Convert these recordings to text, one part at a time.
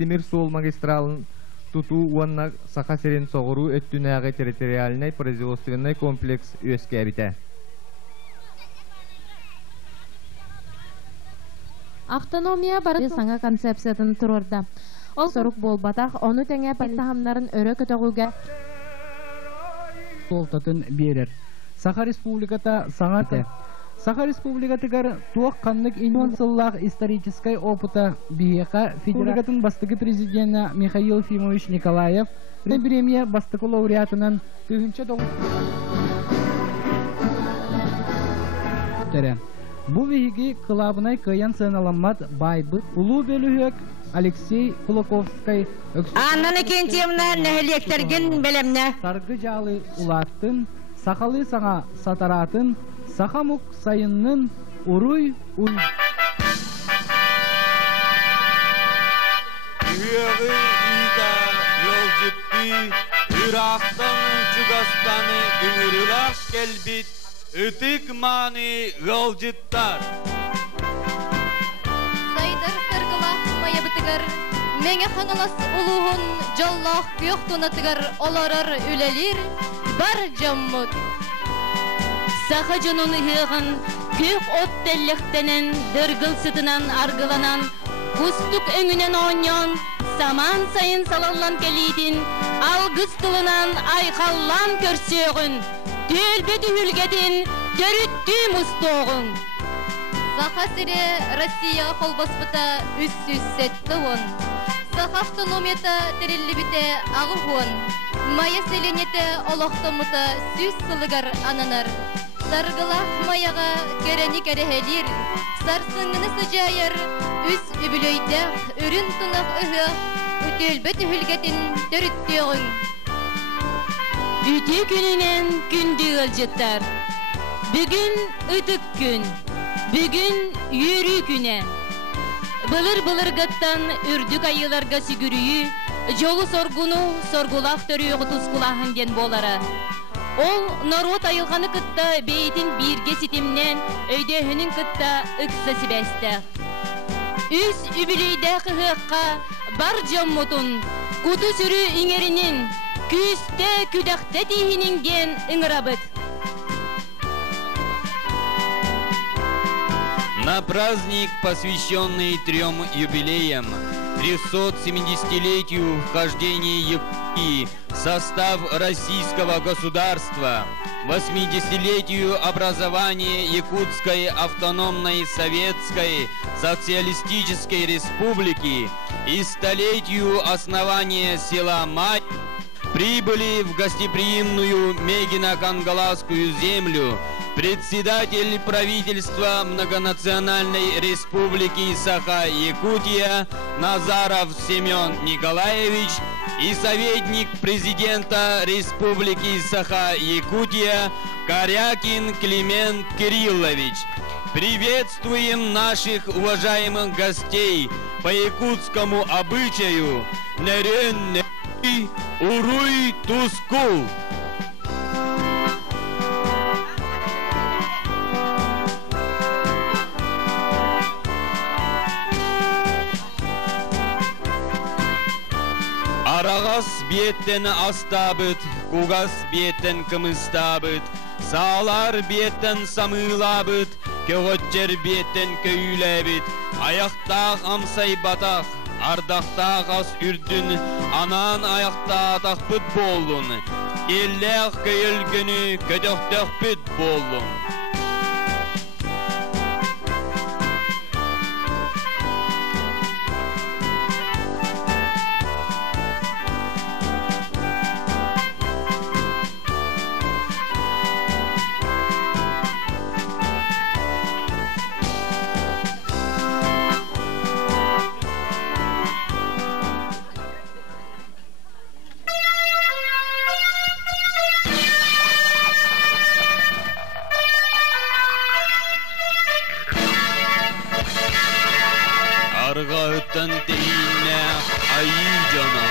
Темир Сол магистралын туту уанна Саха-Серен соғыру өттүнәғі территориальный производственный комплекс өске әбіті. Автономия бары саңа концепциятын тұрырда. Ол сорук болбатақ, оны тәңе пәттахамнарын өрі көтіғуге Солтатын берер. Саха Республиката саңаты. Саха Республикатыгар туақ қанлық инвенциялық исторической опыта бияқа Федералатын бастығы президенті Михаил Ефимович Николаев премия бастығы лауреатынан түйінші доғыстыры. Бұл вегеге қылабынай қиян сыналанмат байбы ұлу бөліғік Алексей Кулаковский Аннаны кентемна нәхілектерген білімні. Сарғы жалы ұлаттын, сақалы саңа сатаратын, Сахамук сайынның уруй уй. Үйегі үйда жол жетпі, Ирақтан Чугастаны үңірілаш келбет, үтік маны ғалжыттар. Сайдар сарғылақ мая бітігір, Мәңе қаңылас ұлуғын жаллақ күйіқтунатығыр оларар үлелер, бар жаммыд. Саха жонун хыгын көк от теллектенен дыргыл сытынан аргыланан кустук өңүнен оңнон саман сайын салаллан келидин алгыс тылынан айкаллан көрсөгүн төлбөдү хүлгедин төрүттү мустогун Саха сире Россия холбоспыта үс-үссетті он. Саха автономията тереллибите ағығуын. Майя селенете олоқтомыта сүз сылығар ананар. Саргылақ маяға керені керехелер, сарсыңыны сыжайыр, үс үбілөйдәқ, үрін тұнақ ұғы, үтелбет үхілгетін төріттеғын. Үті күнінен күнді ғылжыттар. Бүгін үтік күн, бүгін үйрі күні. Былыр-былыр ғыттан үрдік айыларға сүгірүйі, жолы соргуну соргулақ төрі тұсқулағын ден болары. Ол народ айылғаны кытта бейтін бірге сетімнен өйдеғінің кытта ұқса сібәсті. Үс үбілейді қығыққа бар жаммутын, құты сүрі іңерінің, күсті күдіқті дейініңден ыңырабыд. На праздник, посвященный 3 юбилеям, 370-летию вхождения Якутии в состав российского государства, 80-летию образования Якутской автономной советской социалистической республики и 100-летию основания села Мать, прибыли в гостеприимную Мегино-Кангаласскую землю председатель правительства Многонациональной республики Саха-Якутия Назаров Семен Николаевич и советник президента республики Саха-Якутия Корякин Климент Кириллович. Приветствуем наших уважаемых гостей по якутскому обычаю Нерен Уруй Тускул. Арағас беттен астабыт, кугас беттен кымыстабыт, саалар беттен самылабыт, көгөтчер беттен көйләбіт, аяқтақ амсай батақ, ардақтақ ас үрдін, анан аяқтақ тақпыт болдun, елләқ көйілгіні көдөқтөқпіт болдun. Арғауттан тейінәқ айы жана,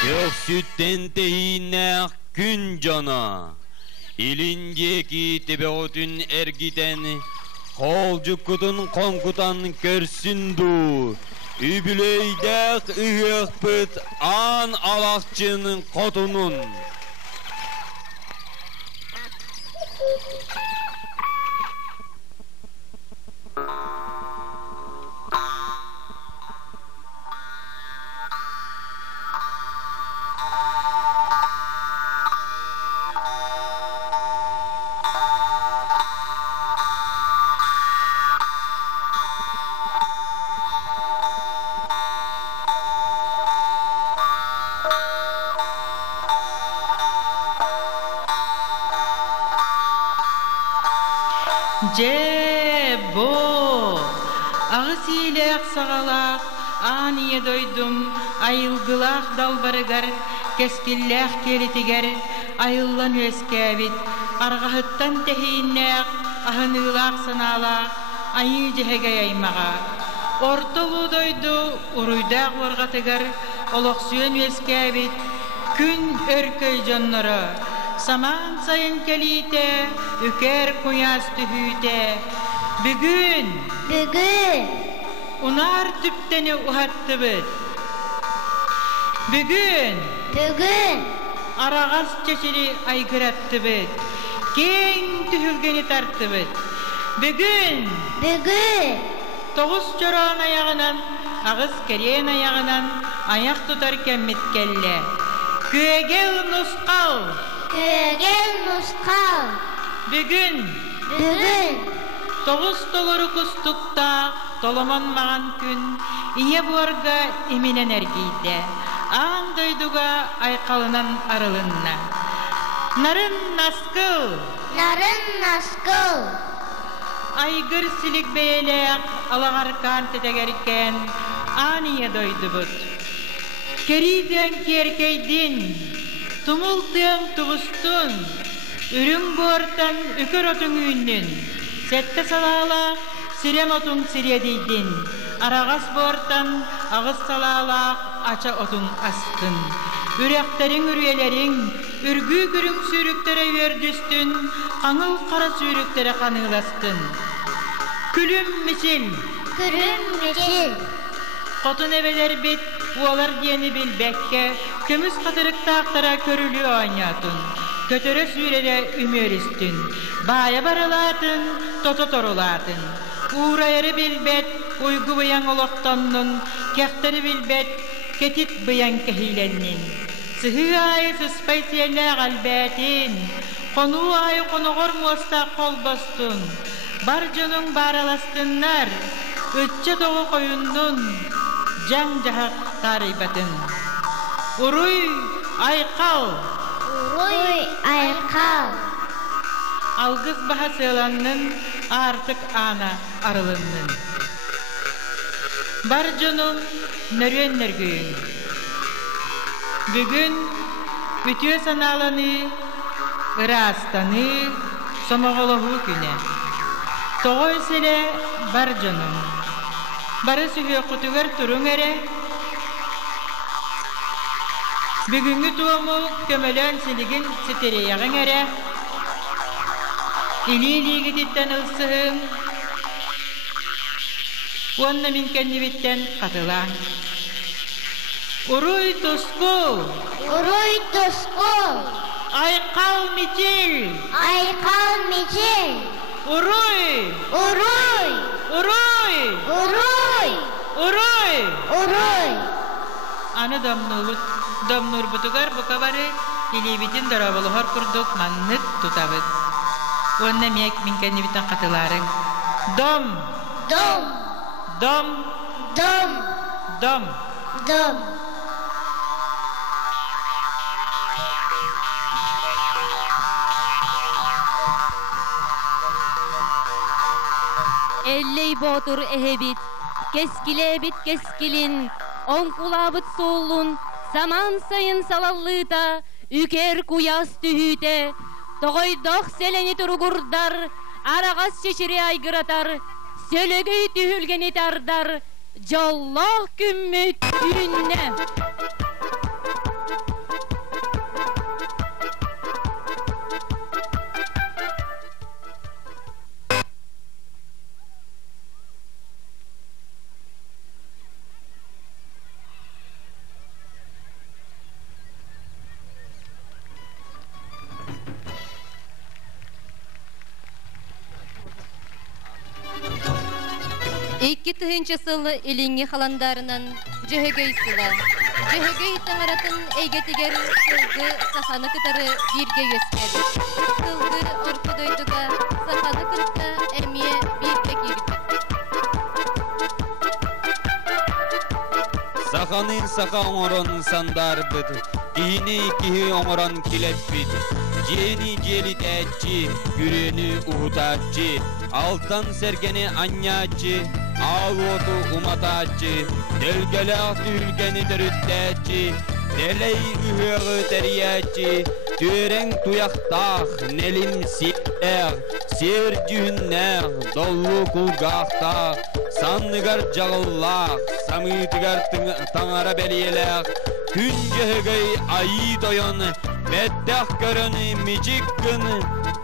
көк сүттен тейінәқ күн жана. Иліндегі тебеғытын әргітен, Kolcukudun konkutan körsündü. Übüleydek ıyıkpıt an alakçının kotunun. Jebo ağısıyla sağalak aniye doydum ayılgılak dalbarıgar keskillak kelitiger ayıllan öskebit argahıttan tehinnek ahınılak sanalak ayı cehege yaymağa ortolu doydu uruydak vargatıgar oloksuyun öskebit gün örköy canlara saman sayın kelite üker kuyas tühüte bugün unar tüpteni uhattıbıt bugün arağaz çeşiri aygırattıbıt keng tühülgeni tarttıbıt bugün toğuz çoran ayağınan ağız keryen ayağınan ayak tutarken mitkelle köegel nuskal bugün toğuz toluru kustukta tolamanmağan gün iye buarga eminen ergiyde ağam doyduga aykalınan arılınna narın naskıl aygır silik beylek alağarkan tetegerken aniye doydubut keriden kerkeydin tumultuyan tuğustun ürün bortan ükür otun ünnün sette salala sirem otun sirediydin arağas bortan ağız salala aça otun astın ürekterin ürüyelerin ürgü gürüm sürüktere verdüstün kanıl kara sürüktere kanılastın külüm misil kotun eveler bit ualar diyeni bilbekke kömüz katırık tağtara körülü oynatın kötüre sürede ümürüstün baya baralatın toto torulatın uğrayarı bilbet uygu bıyan oloktanın kehteri bilbet ketit bıyan kehilennin sıhı ayı sıspay siyerle galbetin konu ayı konuğur muasta kol bastın barcının baralastınlar ötçe doğu koyundun can cahak taribatın uruy aykal algız bahasılanın artık ana arılının barcının nörüyenler gün bugün bütüye sanalanı ırastanı somağılığı güne toğuy sile barcının barı sühüye kutuver turun ere bugünkü tuğumu kömelen siligin sitireyağın ere İli giditten ılsığın onunla minkenli bitten katılan uruy tusku aykal miçil uruy anı damnur butugar bu kabarı ili bitin darabalıhar kurduk mannet tutabıt onunla minkenli bitten katıların dom Elley botur ehebit, keskilebit keskilin, onkulabıt soğulun, saman sayın salallığıta, üker kuyas tühüte, toğoydok seleni turugurdar, arağas şeşiri aygıratar, sölögöy tühülgeni tardar, jallah kümmüt ünne. 2 тыһынчы сыл илиңи халандарынан жөһөгөй сыла. Жөһөгөй таңаратын эйгетигер сылгы саханы кытары бирге өскеді. Сылгы оркудойдуга саханы кытта эмие бирге кирбит. Саханын саха оңорон сандар бит. Кихини кихи оңорон килеп бит. Жени жели тәчи, күрені уғытачи, алтан сергені анячи, ал оту уматачи, делгелек түлгені дөрүттәчи, делей үхөғы тәриячи, түрен туяқтақ, нелим сиер, сер жүннер, доллу кулгақтақ, санныгар жағыллақ, самытыгар таңара бәлиелек, күн жөһөгөй айы дойон, бәттәқ көріні мечік күні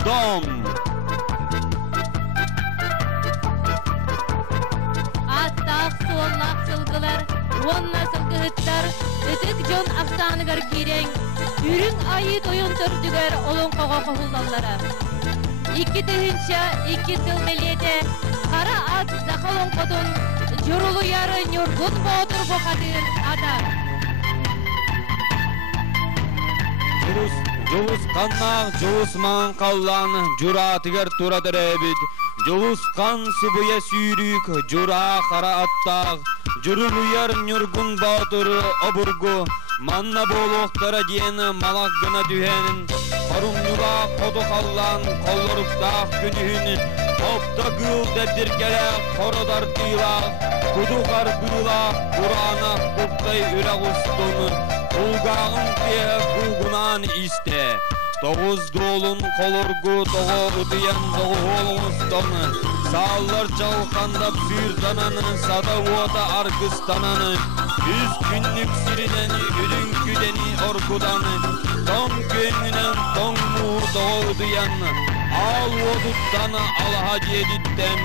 дом. Аттақ суоллақ сылғылар, онна сылғыттар, үтік жон ақсаныгар керең, үрін айы дойон түрдігер олың қоға қоғылалары. 2 тыһынча 2 сыл белеті, қара ат зақалын қотын, жұрылы яры нүргін боғытыр боқадыр ада. Жулус қаннақ, жулус маң қаллан, жүратығар тұрадыр әбід. Жулус қан сыбыя сүйрік, жүра қара аттақ, жүрілуяр нүргін баутыр обыргу, манна болуқтара дейін малақ гына дүйенін, қарумнуға қоду қаллан, қолырықтақ күнігін, қопта гыл дәддіргелек, қородар дыйлақ, құдуғар гылақ, бұранақ бұқтай үрәқ ұстыны, Улгағын кие бұғынан істе. Тоғыз долын қолыргу тоғы ұдыян тоғы олыңызтаны. Саалар жалқандап сүйірдананы, сада уата арғыстананы. Үз күннік сирінен үрін күдені оргуданы. Том көнінен тоң мұғы тоғы ұдыян. Ал одыттаны алаға дедіттен.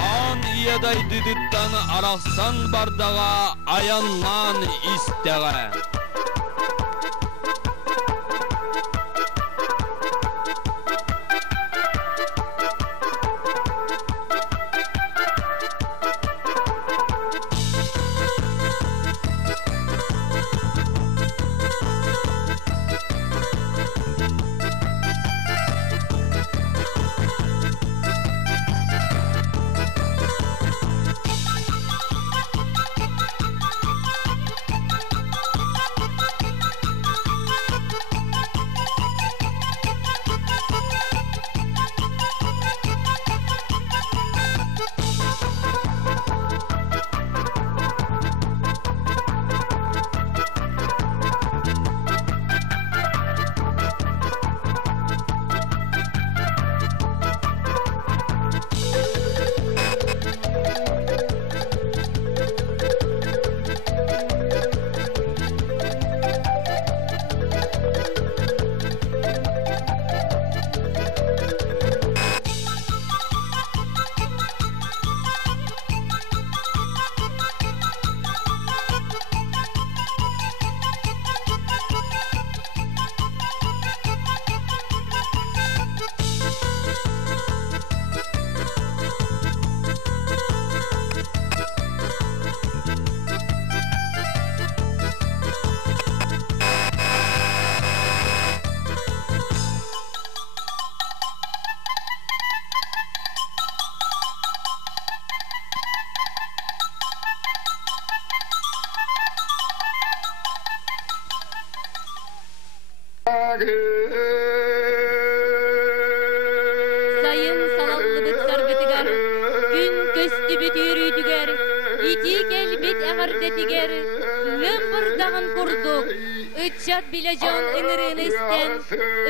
Ан иядай дыдыттаны арақсан бардаға аяннан істеға. Sayın salallı bıttar bitiger, gün köstü bütürüdüger, iti gelbet eğardetiger, lımbırdağın kurduk, Ütçat bilecan ıngırını isten,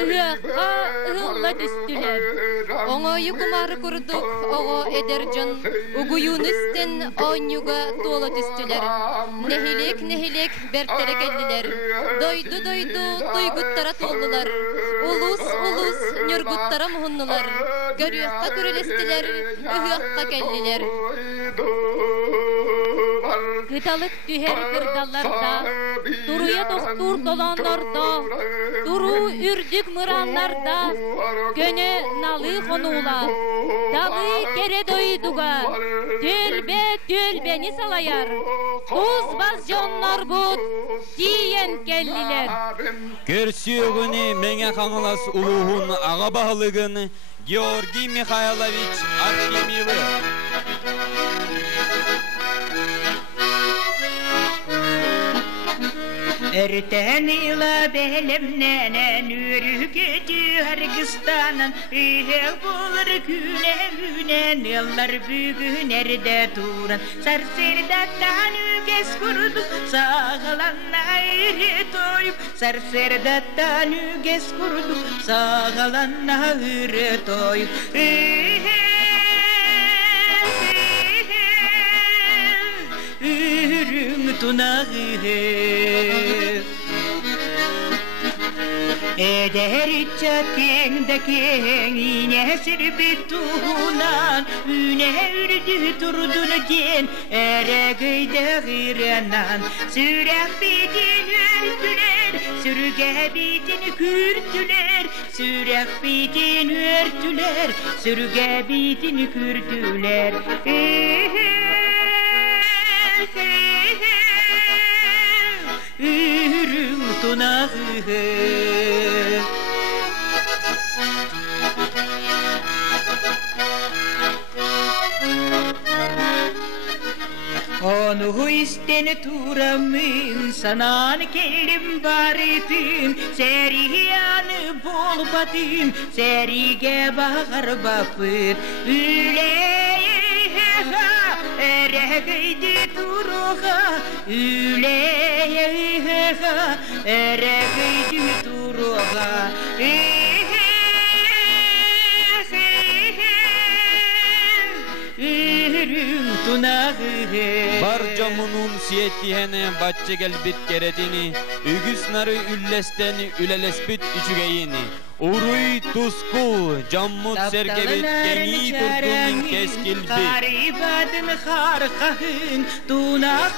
ıhıqqa ıhılla düştüler. Оңо юкумары курдук, ого эдержон, угуюн истен оңюга тола түстүлер. Нехилек бертерекелдилер. Дойду туйгуттара толлулар. Улус нюргуттара мухуннулар. Көрүякка көрелестилер, ыхыакка келдилер. Gıdalık tüher kırdallarda, duruya doktor dolanlarda, duru ürdük mıranlarda, göne nalı konula, dalı kere doyduga, tölbeni salayar, tuz baz jonlar bud, diyen kelliler. Көрсүйөгүнү меңе каңылас улуухун ага баалыгын Георгий Михайлович Артемьевы. Erten ila belemnenen ürkütü Hargistan'ın ihe bulur günen yıllar bugün erde turan Sarserdattan üges kurduk sağlanna iri toyup Sarserdattan üges kurduk sağlanna iri toyup Ürün tunağı Eder çatendeki yine sirbetunan Üne ürdü durdun gen ere gıyda gıranan Sürek bidin örtüler sürge bidin kürtüler Sürek bidin örtüler sürge bidin kürtüler Ürün tunağı Onu isten turamın sanan kelim baritim Seriyanı bol batım serige bahar bapır Üleye eregeydi turuğa Üleye eregeydi turuğa Ürün tunağı Barcamunun siyettihene batçe gelbit keretini Ügüs narı üllesteni ülelespit üçügeyini Uruy tuskul cammut sergebit geni turdun keskilbit Garibadın harkahın tunağı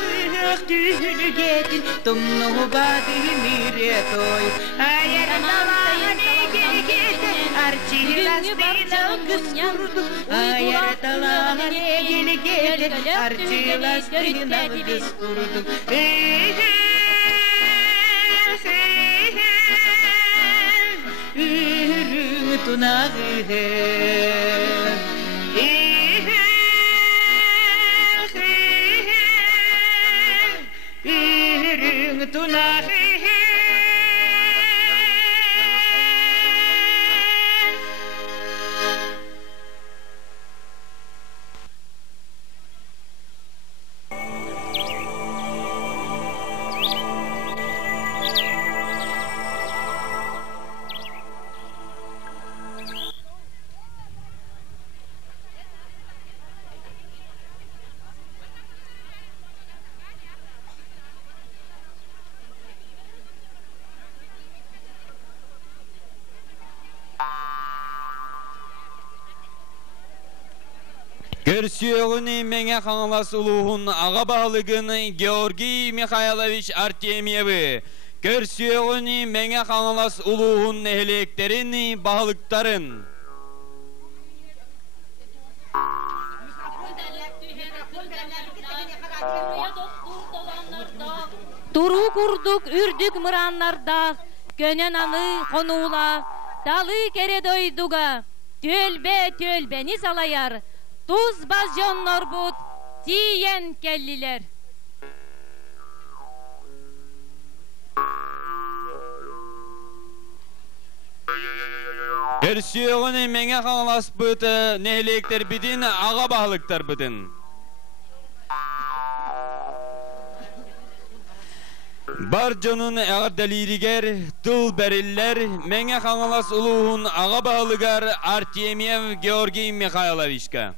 tühülgetin Tumnu badı mire toy Ayar dalağını gelgetin Arçilastina kıskurduk Ayar dalağını gelgetin Arçilastina kıskurduk Ürün tunağı Ürün tunağı Көрсүйөгүнү меңе каңылас улуухун ага баалыгын Георгий Михайлович Артемьевы. Көрсүйөгүнү меңе каңылас улуухун эхлектерин баалыктарын. Туру курдук үрдүк мыраннарда, көнен аны конуула, далы кере дойдуга, төлбени салаяр, туз баз жоннор бут, тиен келлилер. Көрсүйөгүнү меңе каңылас быт нехлектер бидин ага баалыктар бидин. Бар жонун ағардалиригер, тыл бәриллер, меңе қаңылас улуғын аға бағылыгар Артемьев Георгий Михайловичка.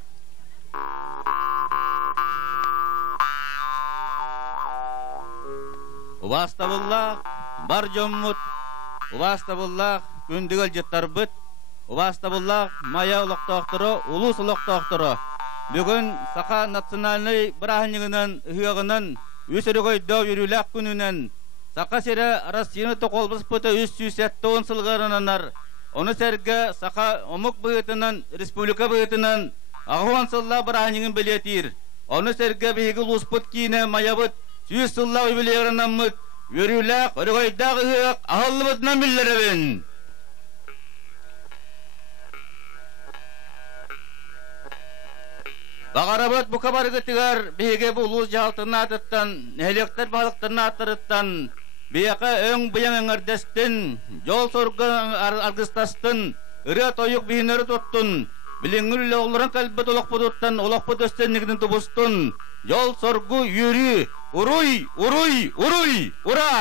Убастабыллах, бар жоммут, убастабыллах, күндігіл жыттар бұт, убастабыллах, мая ұлықтақтыры, улус ұлықтақтыры. Бүгін Саха национальный брахнигынан үгіғынан өсірігой дау үріләк күнінен Саха сері Россияны тоқолбыз бұты 370 сылғарынанар. Оны сәргі Саха омық бұғытынан, республика бұғытынан ағуан сылла брахнигін білетір. Оны сәргі бейгі лұспыт кейіне маябыт 100 сылла өбілерінен мұт үріләк үргойдағы үгіғ ағылы бұтынан білдірібін. Бағарабат бұқа барғытығар бейге бұлуыз жағалтырына атыттан, нәлектер балықтырына атырыттан, бейақы өң бұяң өңірдестін, жол сорғы арғыстастын, үрі тойық бейінері тұттын, біліңгіл олырын кәлбі олақ бұдыттан, олақ бұдыстын негдің тұбыстын, жол сорғы үйірі, ұруй, ұруй, ұруй, ұра!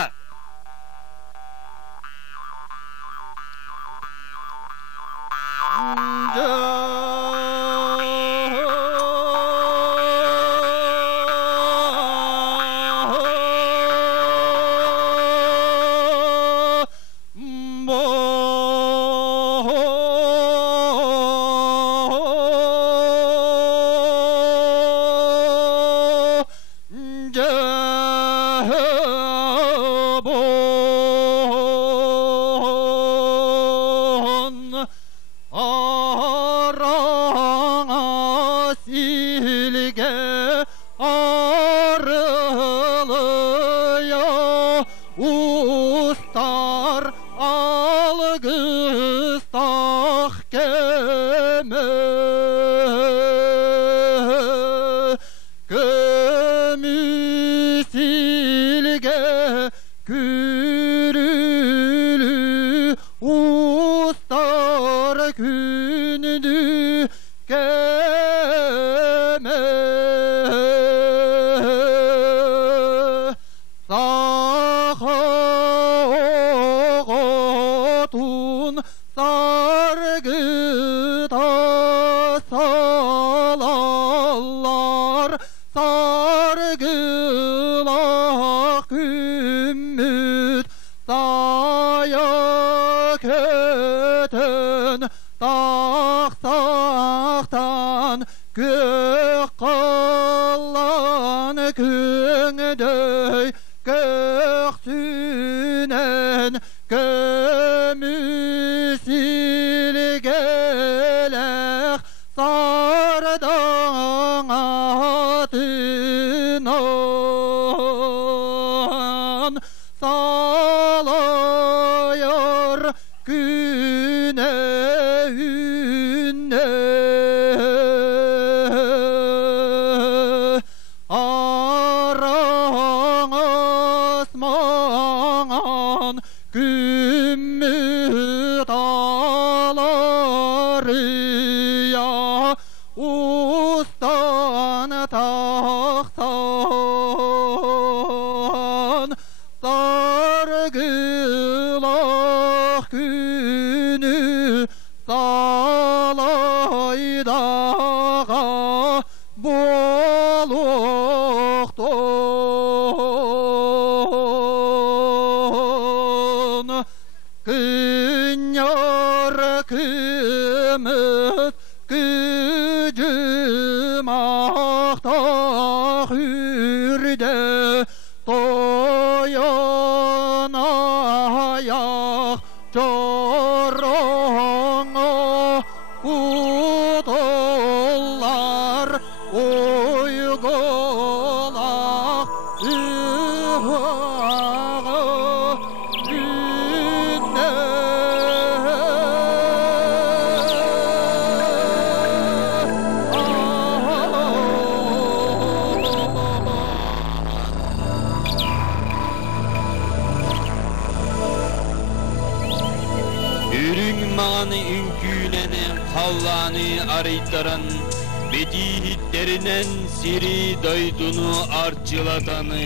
Bedihitlerinen siri doydunu arçılatanı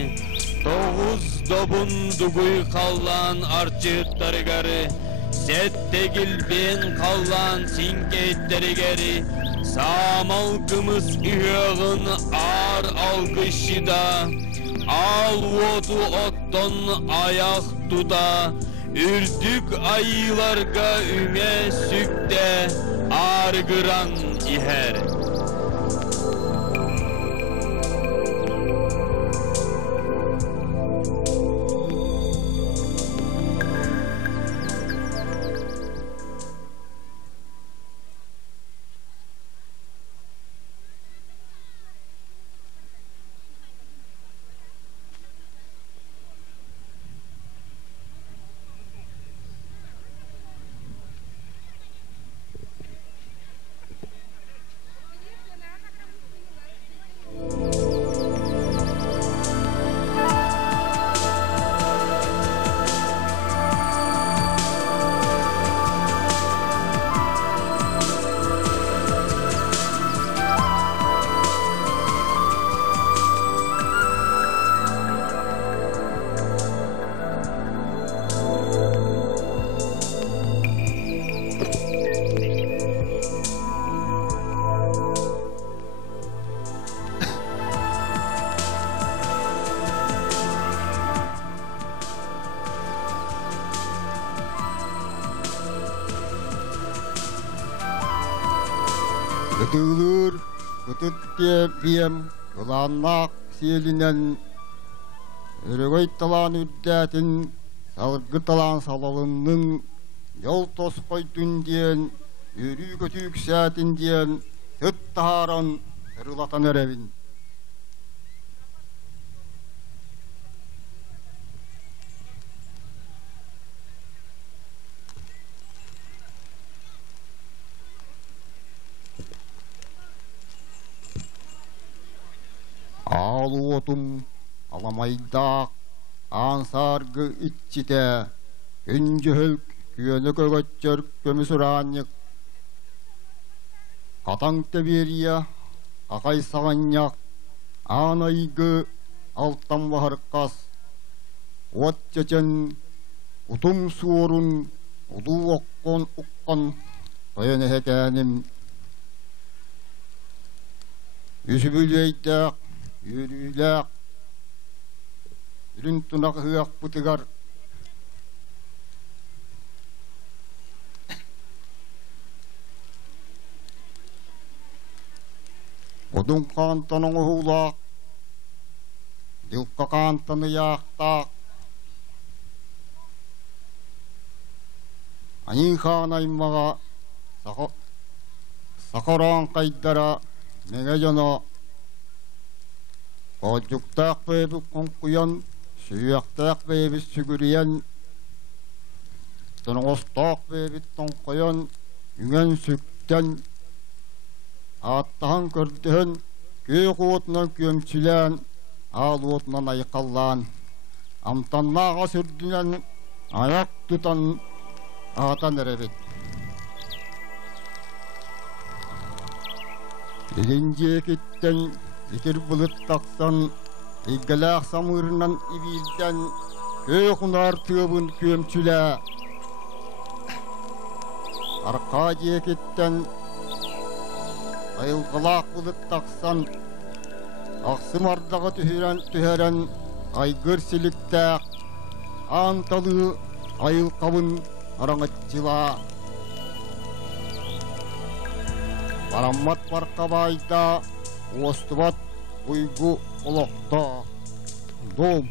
Toğuz dobun duguy kallan arçıtları garı Settegil ben kallan sinkeytleri geri Samal kımız üyağın ağır algışı da Al vodu otton ayak tuda Ürdük aylarga üme sükte Argıran iher Ötülür, ötütte biyem, kılannak siyelinen, örgöy talan ürdätin, salgı talan salalının, yol toskoydun diyen, yürü kötük saatin diyen, höt taharan, sırılatan erevin. Ağluotum, alamaydak, ansargı içite, güncühülk, küyönü kögötçör, kömüsürannyık, katang teberiya, akay saganyak, anaygı, altan vaharkas, uatçaçen, utum suorun, ulu okkon ukkan, toyene hetenim, yüsübüleydak, yürüylek, ürün tunak hıyak putıgar. Odun kantanın uhulak, dilka kantanı yaktak. Anin khanaymaga, sakaran kaydara, megajana, Kocuktak bebi konkuyan, suyaktak bebi sügüriyen, tonogostak bebi tonkoyan, üngen sükten, attahan kördühün, köy kuotnan kömçülen, aluotnan aykallan, amtannağa sürdünen, ayak tutan, atan erebet. Birinci kitten, Dikir bulut taksan, İggalak samırnan ibilden, köy kunar tığabın kömçüle. Arka cekitten, ayılgılak bulut taksan, aksım ardağı tüheren, aygır silikte, antalı ayıl kabın arangatçıla. Barammat barkabayda, Ostuvat uygu olokta dom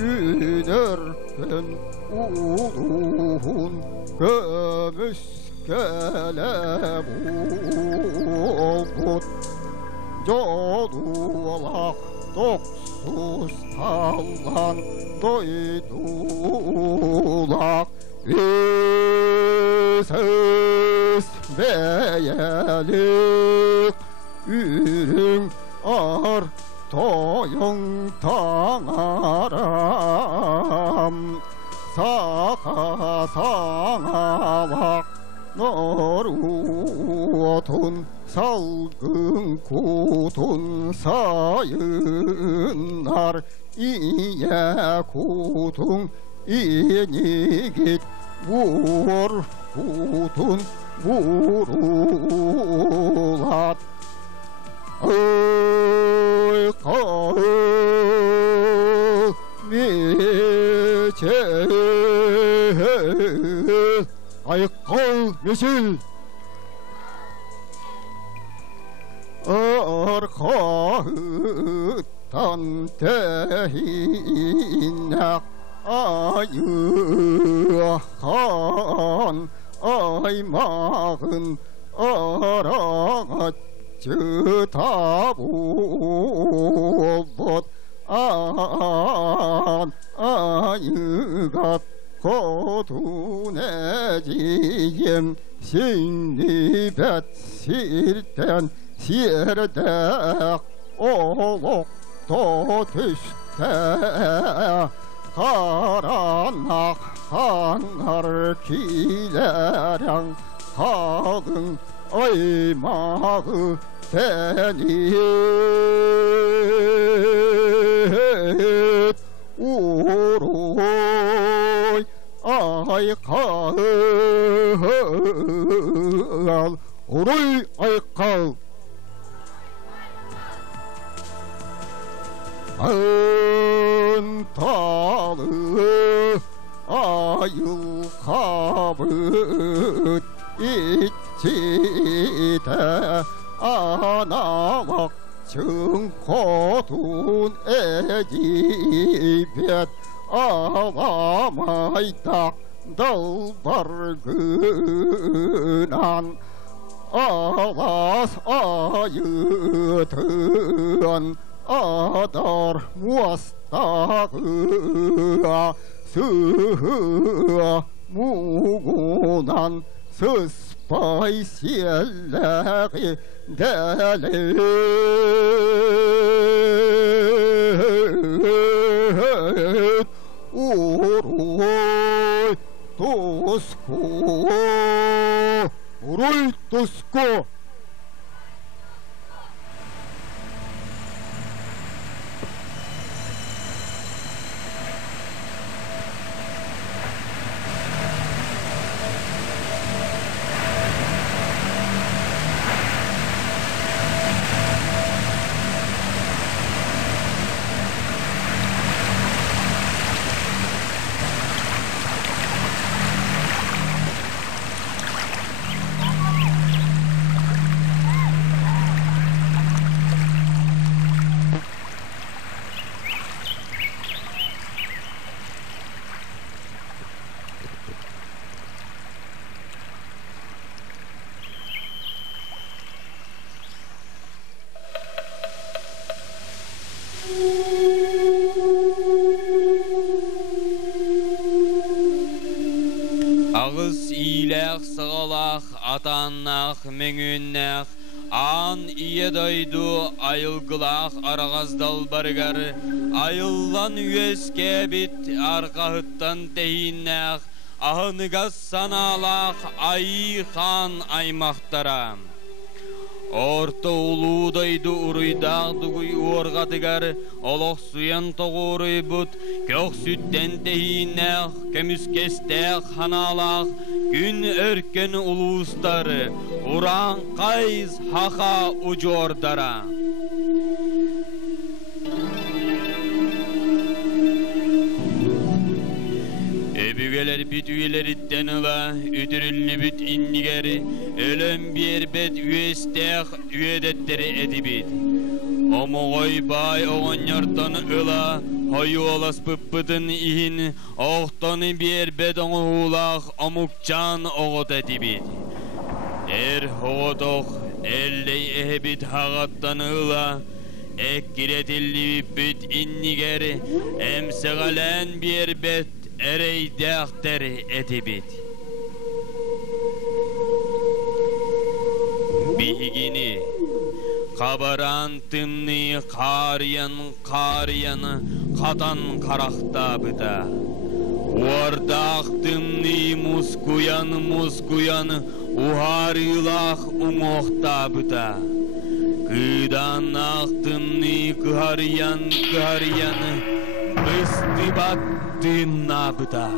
Güderken uluğun kömüskele bulgut Codulak doksuz tallan doydulak Vises beyelik ürün ar toyun tangaram Saka sanalak norutun salgın kutun sayınlar iye kutun ini git vur kutun vurulat Ay kavmiçel Ay kavmiçel Arkağıttan tehinnak ayıhan aymağın araçı tabulot an ayıgat kodun ediyim şimdi bet sirten sirdek olukta tüste Karanak kanar kileren kalın aymağı ستنيت وروي أيقال روي أيقال أنطال ayılkabıt içite anamak çınkotun edibet avamaydak dalbargınan alas ayıtın adar muastağıya sığ muğunan sıspay siyelleri delet uruy tusku uruy tusku Ağız iyilək, sığalaq, atanlaq, mengünnaq, an iye doydu, ayılgılaq, arağazdal bargar, ayıllan üyeske bit, arqahıttan tehinnaq, ahınıgaz sanalaq, ayı xan aymaqtara. Orta uludaydı uruydak duguy uorgatıgar, oloq suyan toğuruy but, kök sütten tehinnaq, kemüskestek hanalaq, gün örken ulustarı, uran qayz haqa ucordara. Ebügeler bit üyeleri denila, üdürüllü bit innigeri, ölüm bir bet üyestek üyedetleri edibit. Omoğoy bay oğun yortan öla, hoyu olas pıppıdın ihin, oğtanı bir bet oğu hulaq, omukcan oğut edibit. Hoğutoq, elley ehebit hağattan öla, ek giretilli bit innigeri, emseğalen bir bet, erey dağdır edibit. Bihigini, kabaran tımni qariyanı, qatan qaraqta bıda. Ordaq tımni muskuyanı, uharılaq umoqta bıda. Qıdanaq tımni qariyanı, ıstibat Dinabda.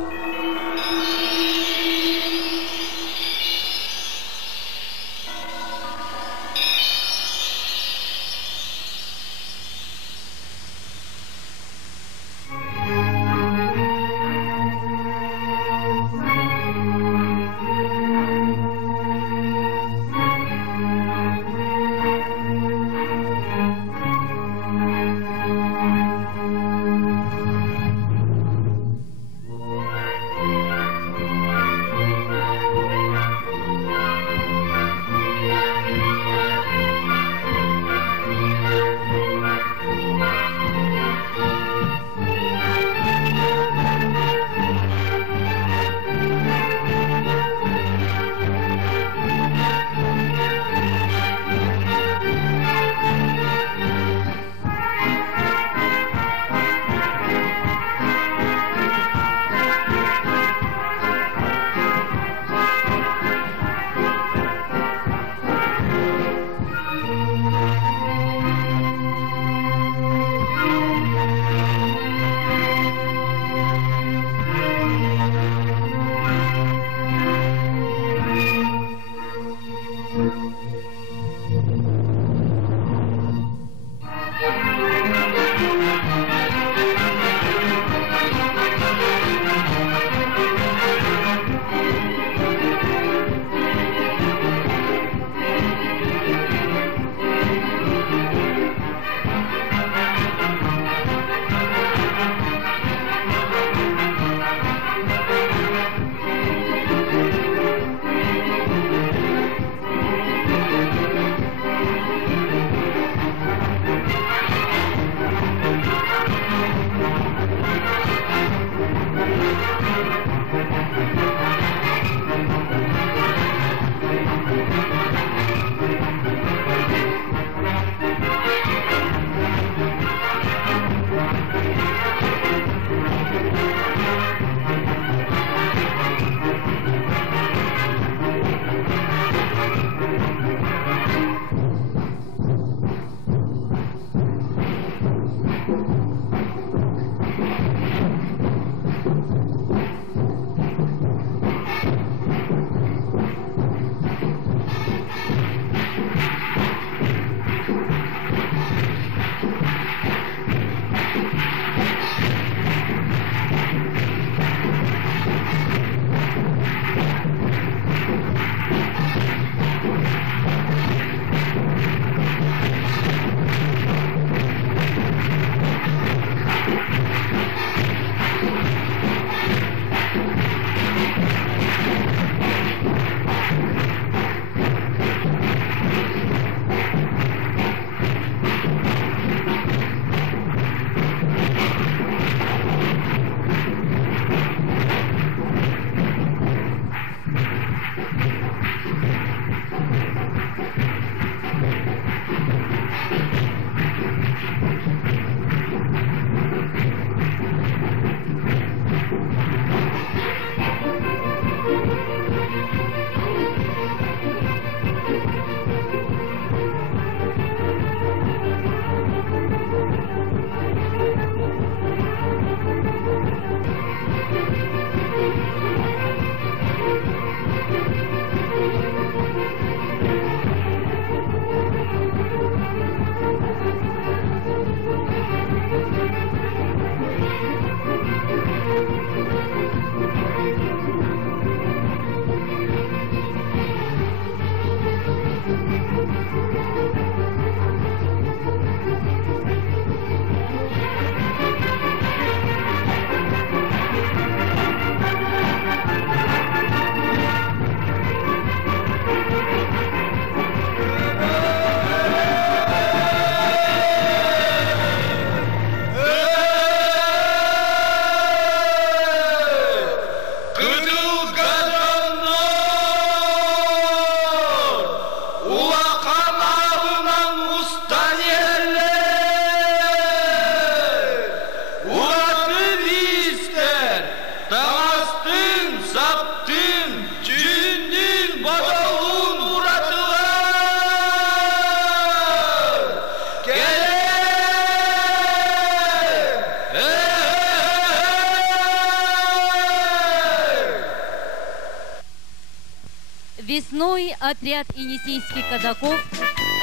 Весной отряд енисейских казаков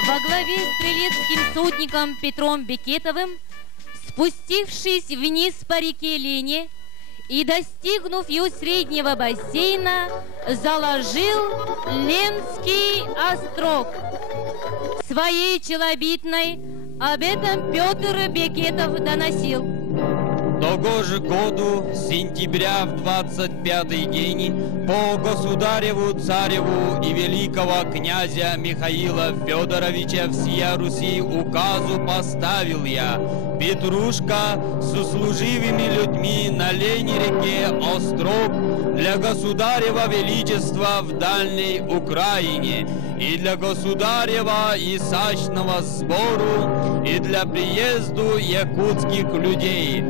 во главе с стрелецким сотником Петром Бекетовым, спустившись вниз по реке Лене и достигнув ее среднего бассейна, заложил Ленский острог. Своей челобитной об этом Петр Бекетов доносил. Того же году, сентября в 25-й день, по государеву, цареву и великого князя Михаила Федоровича всея Руси указу поставил я, Петрушка, с услуживыми людьми на Лени-реке острог для государева величества в дальней Украине и для государева и сачного сбору и для приезду якутских людей.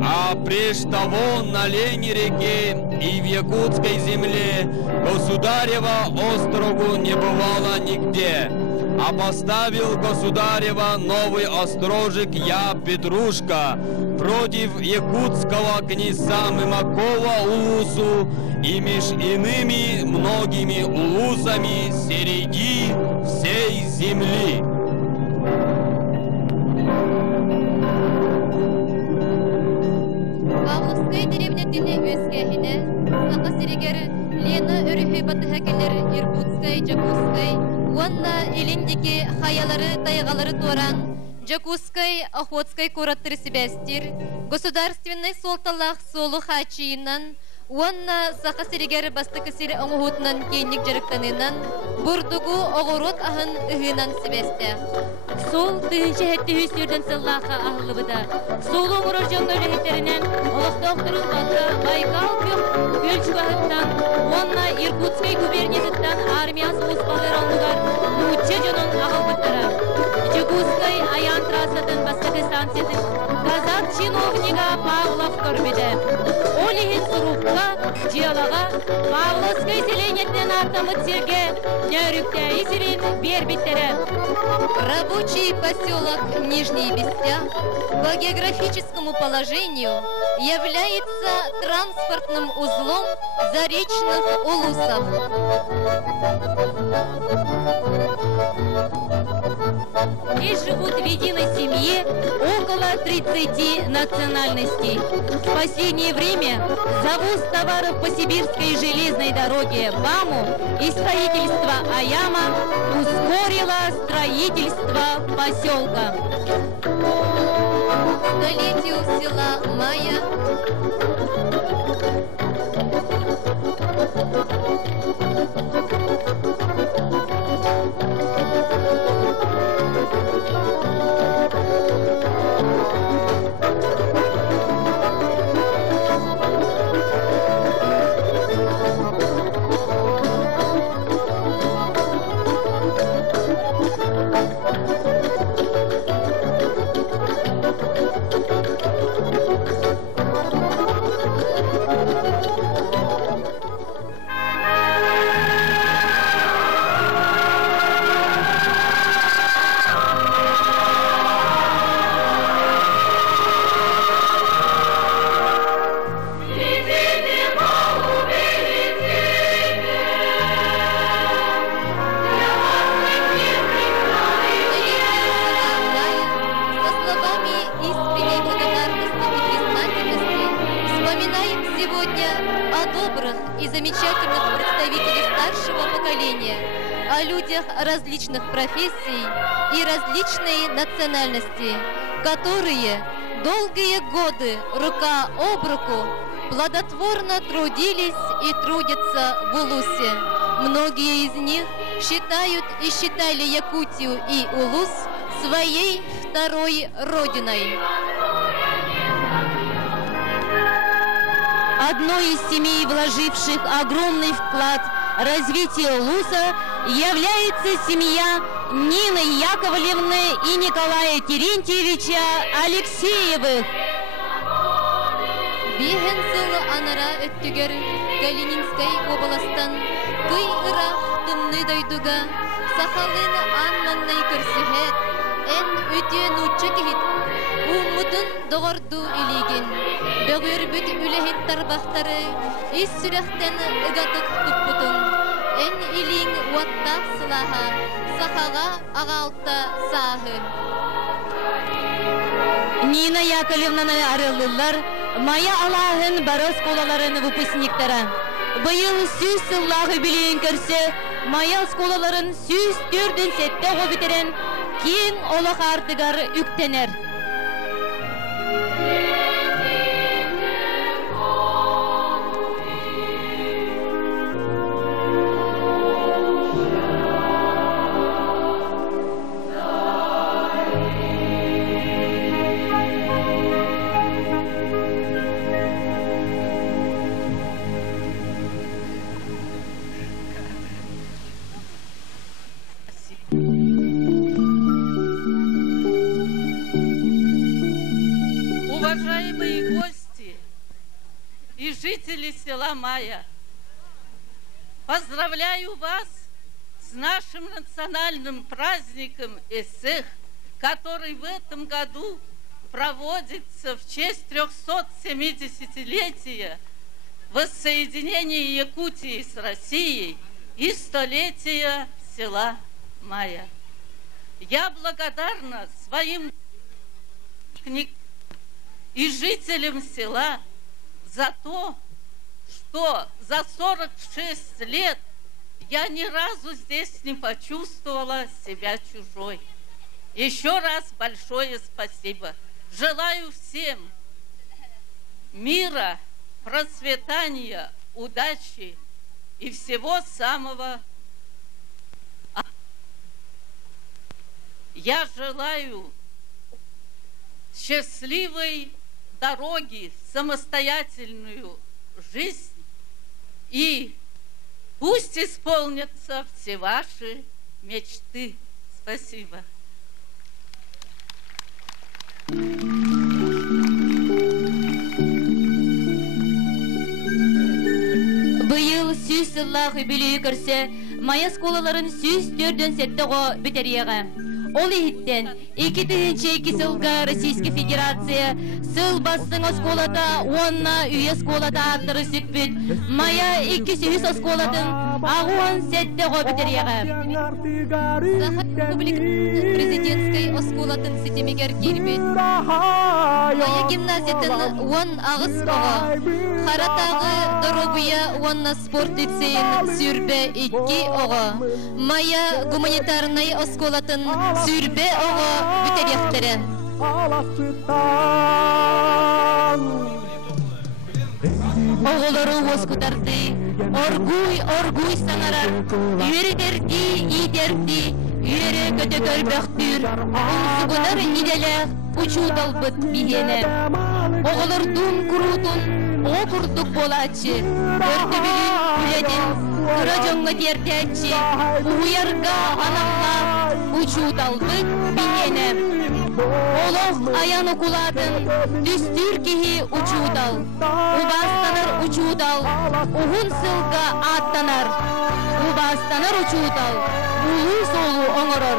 А прежде того на Лени-реке и в якутской земле государева острогу не бывало нигде. А поставил государева новый острожек я, Петрушка, против якутского князя Мымакова улусу и меж иными многими улусами среди всей земли. Павловская деревнятыны өскәһине, Сақасиригер, Лена өрүхі батыхәкелер Иркутскай, Жакускай, Уанна элиндеки хаялары, тайгалары туран, Жакускай, Охотскай кураттыры себәстир, государственный солталах солу хачиинан, Уанна Сақасиригер бастыкысыр оңғутнан кейнік жарықтанынан, Бурдугу оғырот ахын ыхынан себәсті. Сол тыгынча хетті хүстерден сыллақа ахылыбыда. Сол оңырыр жон өліхеттерінен олықтауқтырын бақы Байкал көлч бағыттан, онна Иркутскай губерниятыттан армиясы ұспалыр оңығар мұчча жонын ағыл бұттыра. Жакускай аян трасатын бастықы станциятын казак чиновника Павлов көрбеде. Олихин сурупка, жиялага, Павловской селениеттен артамыт серге, нөрүктә изерин бербиттере. Рабочий поселок Нижний Бестя по географическому положению является транспортным узлом заречных улусов. Здесь живут в единой семье около 30 национальностей. В последнее время завоз товаров по сибирской железной дороге БАМу и строительство АЯМа ускорило строительство поселка. К столетию села Майя различных профессий и различной национальности, которые долгие годы рука об руку плодотворно трудились и трудятся в Улусе. Многие из них считают и считали Якутию и Улус своей второй родиной. Одной из семей, вложивших огромный вклад в развитие Улуса, является семья Нины Яковлевны и Николая Терентьевича Алексеевых. Бихенсыл анара өттүгер Калининской областан кый ырах тымны дойдуга сахалын аннаннай көрсүхет эн өтен учча кихит уммутун догорду илиген бөгөрбүт үлехин тарбахтары ис сүрехтен ыгатык туппутун эн илин уатта сылаха сахага агалта сахы. Нина Яковлевнаны арылылар Мая Аллахын барыс колаларын выпускниктара. Быйыл сүз сыллағы білейін көрсе, Мая сколаларын сүз түрдін сетте ғобитерен кейін олақ артығар үктенер. Уважаемые гости и жители села Майя, поздравляю вас с нашим национальным праздником Эсэх, который в этом году проводится в честь 370-летия воссоединения Якутии с Россией и столетия села Майя. Я благодарна своим и жителям села за то, что за 46 лет я ни разу здесь не почувствовала себя чужой. Еще раз большое спасибо. Желаю всем мира, процветания, удачи и всего самого. Я желаю счастливой дороги в самостоятельную жизнь, и пусть исполнятся все ваши мечты. Спасибо. 100 сыллах үбілі көрсе, мая сколаларын 104-ден сеттіғо бүтерияға. Ол ехіттен 2-2 сылға Российский Федерация сыл бастың осколата, онна үйе сколата аттыры сүкпіт. Мая 200 осколатын ағуан сеттіғо бүтерияға. Саха Республикасы президентской осколатын сетемегер келбет. Мая гимназиятын 10 ағыс оға. Харатағы дорогуя 10 спорт лицейін сүрбе 2 оға. Мая гуманитарный осколатын сүрбе оға бүтеректері. Оғылары оскутарды, оргуй саңарар, үйердерді, идерді, үйері көті көрбөқтір, ұлсығынар иделер, учудал бұт бігені. Оғылырдың күрутын, оқырдық болачы, көрді білін үледін, күрі жоңғы дерді әтші, ұйарға анамла, учудал бұт бігені. Олық аян окулатын, дүстір кеге учудал, убастанар учудал, уғын сылға аттанар, убастанар учудал, улы солу оңырыр,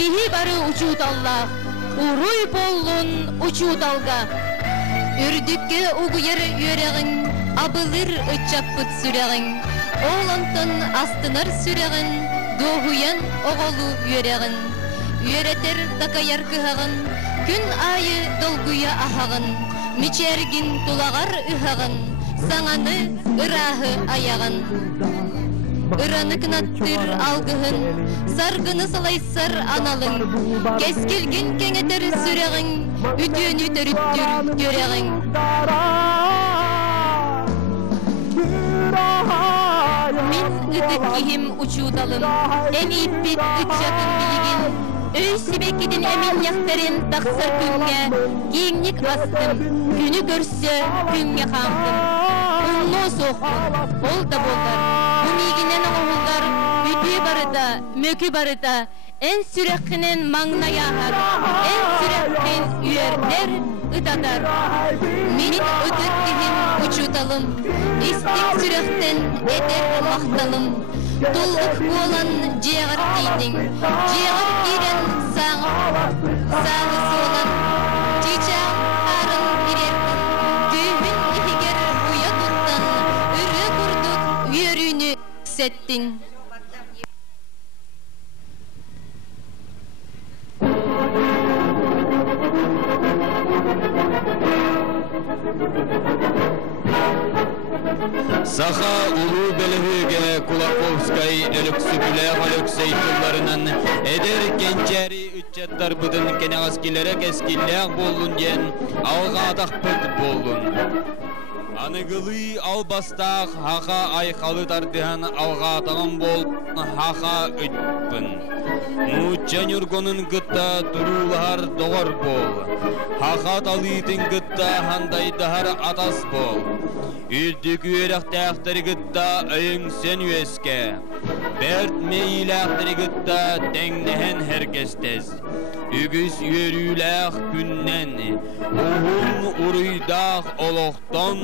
кеге бары учудаллақ, уруй болын учудалға. Үрдікке уғыйыр үйерегін, абылыр үтчаппыт сүрегін, олантын астынар сүрегін, доғуян оғалу үйерегін. Үйеретер дакаяр кыхағын, күн айы долгуя ахағын, мечергин тулағар үхағын, саңаны ырағы аяғын. Ыраны кынаттыр алғығын, сарғыны салайсар аналың, кескелген кеңетер сүрегін, үтіні төріттір көрегін. Мен үтік кихим учудалым, әмейіп бет үтчатын білігін, өй себекеден әмен яқтарын тақсыр күнге, кеңнік астым, күні көрсе күнге қамдым. Ұлно соқтым, ол да болдар, өмегінен оғылдар, үті барыда, мөкі барыда, ән сүрекінен маңнaya ағар, ән сүректен үйердер, ұтадар. Мен үтік кихим учудалым, істік сүректен әдер мақталым. Толық болан жеғыр дейдің, жеғыр дейден сағы солан, жечақ арын берердің, күйбін ехегер ұя тұттан, үрі күрдік үйеріні сеттің. Саха улу белгіге Кулаковскай әліксүгілер әліксей тұлларынан әдер кенчәрі үтчаттар бұдын кенеғаскелері кәскелер болын ден алға адақпыд болын. Анығылы албастақ хаға айқалы тардыған алға атаған бол хаға үтпін. Мучан үргонын гытта тұрулар доғар бол. Хаға талыйтын гытта хандайдағар атас бол. Үрдік үйерақтақтары гытта өйін сен өске. Бәрт мейлақтары гытта тәңнеген herkestez. Үгіз үйеріләқ күннен, ұғын ұрыйдақ олықтан,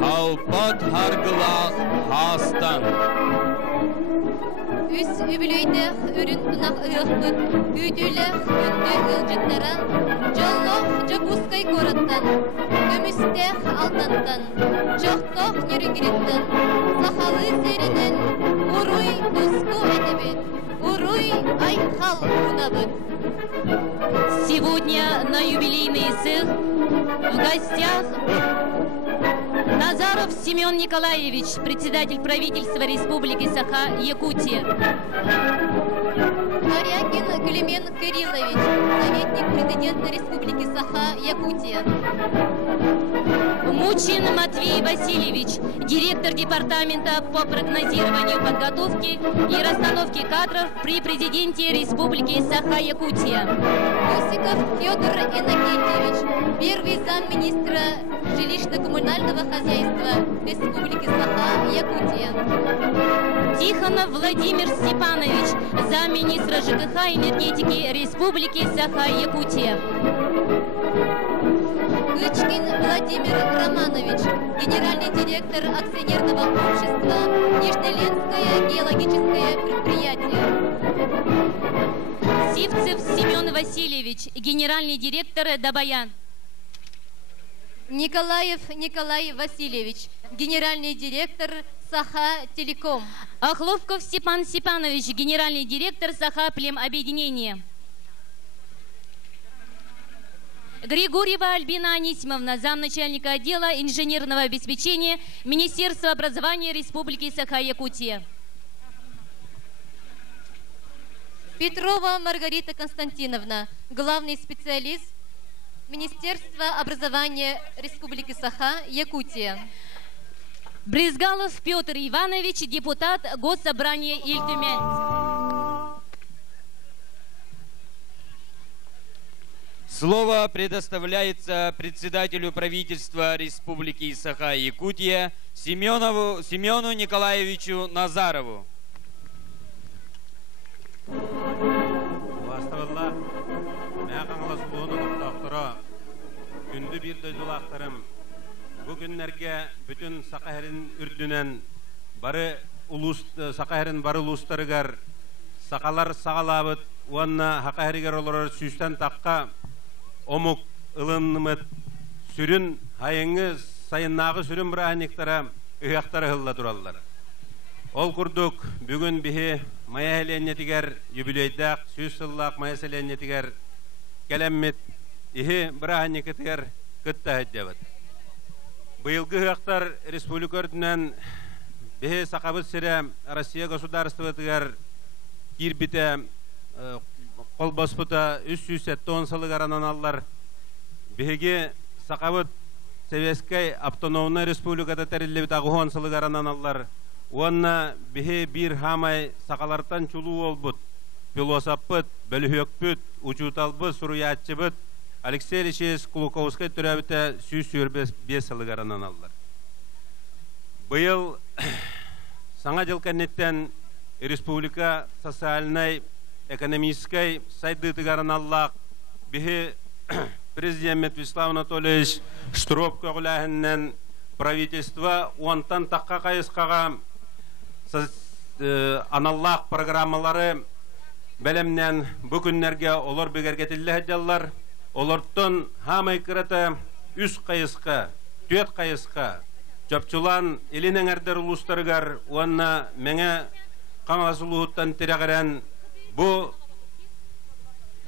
халпат харгылақ хастан. Үс үбілейдәқ үрін тұнақ ұйықпыт, үйтіләқ күнді ұлжыттара, жоллық жокускай кораттан, көмістәқ алтантан, жоқтық нерігіреттен, сақалы серінен, ұруй тұску әдебет, ұруй айқал ұнабыт. Сегодня на юбилейный сыр в гостях Назаров Семен Николаевич, председатель правительства Республики Саха-Якутия. Корякин Климен Кириллович, советник президента Республики Саха-Якутия. Мучин Матвей Васильевич, директор департамента по прогнозированию подготовки и расстановки кадров при президенте Республики Саха-Якутия. Косиков Федор Иннокентьевич, первый замминистра жилищно-коммунального хозяйства Республики Саха-Якутия. Тихонов Владимир Степанович, замминистра ЖКХ и энергетики Республики Саха-Якутия. Гычкин Владимир Романович, генеральный директор акционерного общества Нижнеленское геологическое предприятие. Сивцев Семен Васильевич, генеральный директор Дабаян. Николаев Николай Васильевич, генеральный директор Саха Телеком. Охловков Степан Степанович, генеральный директор Саха Племобъединения. Григорьева Альбина Анисимовна, замначальника отдела инженерного обеспечения Министерства образования Республики Саха-Якутия. Петрова Маргарита Константиновна, главный специалист Министерства образования Республики Саха-Якутия. Брызгалов Петр Иванович, депутат Госсобрания Иль-Тюмень. Слово предоставляется председателю правительства Республики Саха-Якутия Семену Николаевичу Назарову. Бастығылла, мәң қаңылас ұлының ұқтақтыра, күнді бір дөйділақтарым, бүгінлерге бүтін Сақа-Хэрин үрдінен бары ұлыстарығар, Сақалар сағалабыт, уанна Хақа-Хэригер олар сүйістен таққа омук ылынымыт сүрін хайыңы сайыннағы сүрін бірағынектара ұяқтары ғылла тұралылар. Ол күрдік бүгін бігі мая әленетігер юбилейдақ, сөз сыллақ мая әленетігер кәлеммет ігі бірағынекетігер күтті әддебіт. Бұйылғы ұяқтар республика өрдінен бігі сақабыт сірі Россия государствотығар кирбіті қолбаспыта 370 сылығаранан аллар бігі сақабыт Советскай автономный республикада тәрілі ағуан сылығаранан аллар онна бігі бір хамай сақалартан чулу олбыт, пилосаппыт, бөліхөкпіт, учуталбыт, сұруятчыбыт, Алексей Ильич Клуковскай түрәбіті сүйсүйір 5 сылығаранан аллар. Бұйыл саңа жыл кәнеттен республика социальной экономической сайдытыгарын аллақ бігі президент Вячеслав Анатольевич Штроп көғіләхіннен правительство онтан таққа қайысқаға аналлақ программалары бәлемнен бүкінлерге олар бігергетілі әдялар, олардың хамай кіріті үс қайысқа, төт қайысқа, жапчылан елінен әрдер ұлыстарығар, онына мәңе қаңасылуыттан тірәғірен бұ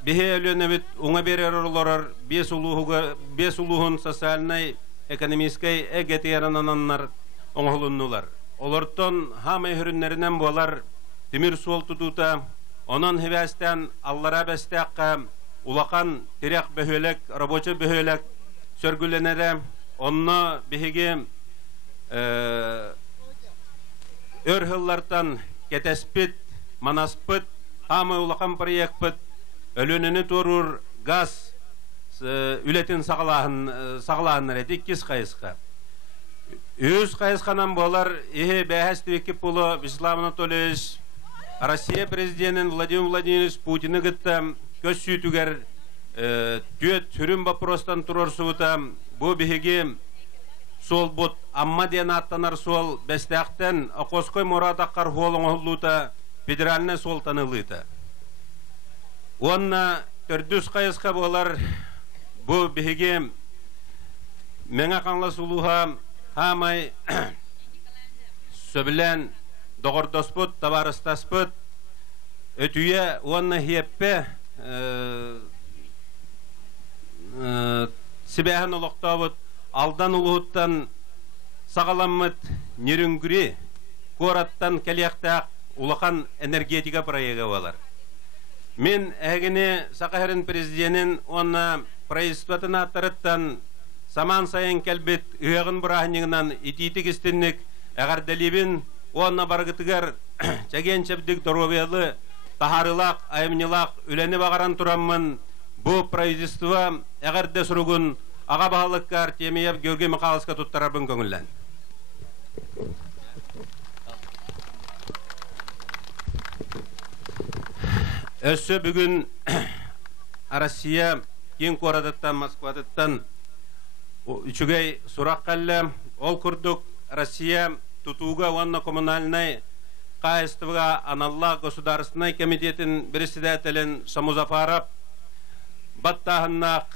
бігі өлінебіт оңа берер оларар 5 ұлығын социальной экономической әгеттерінананлар оңғылыннулар. Олардың хамай хүрінлерінен болар темір суол тұтута, онын хевестен аллара бәстәққа улақан тирек бөхөлек, рабочы бөхөлек сөргүленері, онны бігіге өрхыллартан кетеспіт, манаспыт, хамай улақан проектпыт, өлініні тұрыр газ үлетін сағылағынлар әді 2 қайысқа. 100 қайысқанан болар, ехе бәхәсті векіп болу Вячеслав Анатольевич, Россия президентін Владимир Владимирович Путині күтті көз сүйтігер түйет түрін бапростан тұрыр суыта, бұ бігеге сол бұт амма ден аттанар сол бәстәқтен ақосқой мұратаққар холың ұлуыта федераліне сол танылыйта. Онна 400 қайысқа болар, бұ бігеге мәңа қаңлас ұлуға хамай сөбілен доғырдоспыт, табарыстаспыт, өтуе онна хеппе сібәхін ұлықтауыт, алдан ұлығыттан сағаламыт нерінгүрі, кораттан кәлияқтақ ұлақан энергетика проегі олар. Мен әгіне Сақа-Хэрин президентін онна правительствотын аттарыттан саман сайын кәлбет ұяғын бұрағыныңынан ититік істіннік әғардалебін онна барғытығар чәген чәбдік дұровелі тахарылақ, айымнылақ үләні бағаран тұрамын бұ правительство әғарды сұрығын аға бағалыққар темейіп көрге мұқалысқа тұттарабын көңіллән. Өссі бүгін Россия кен қорадаттан, Москвадаттан Үчүгей сураккалле ол курдук Россия тутууга ванна коммунальной каевства аналла государственный комитетин председателин Самузафаров баттаханнак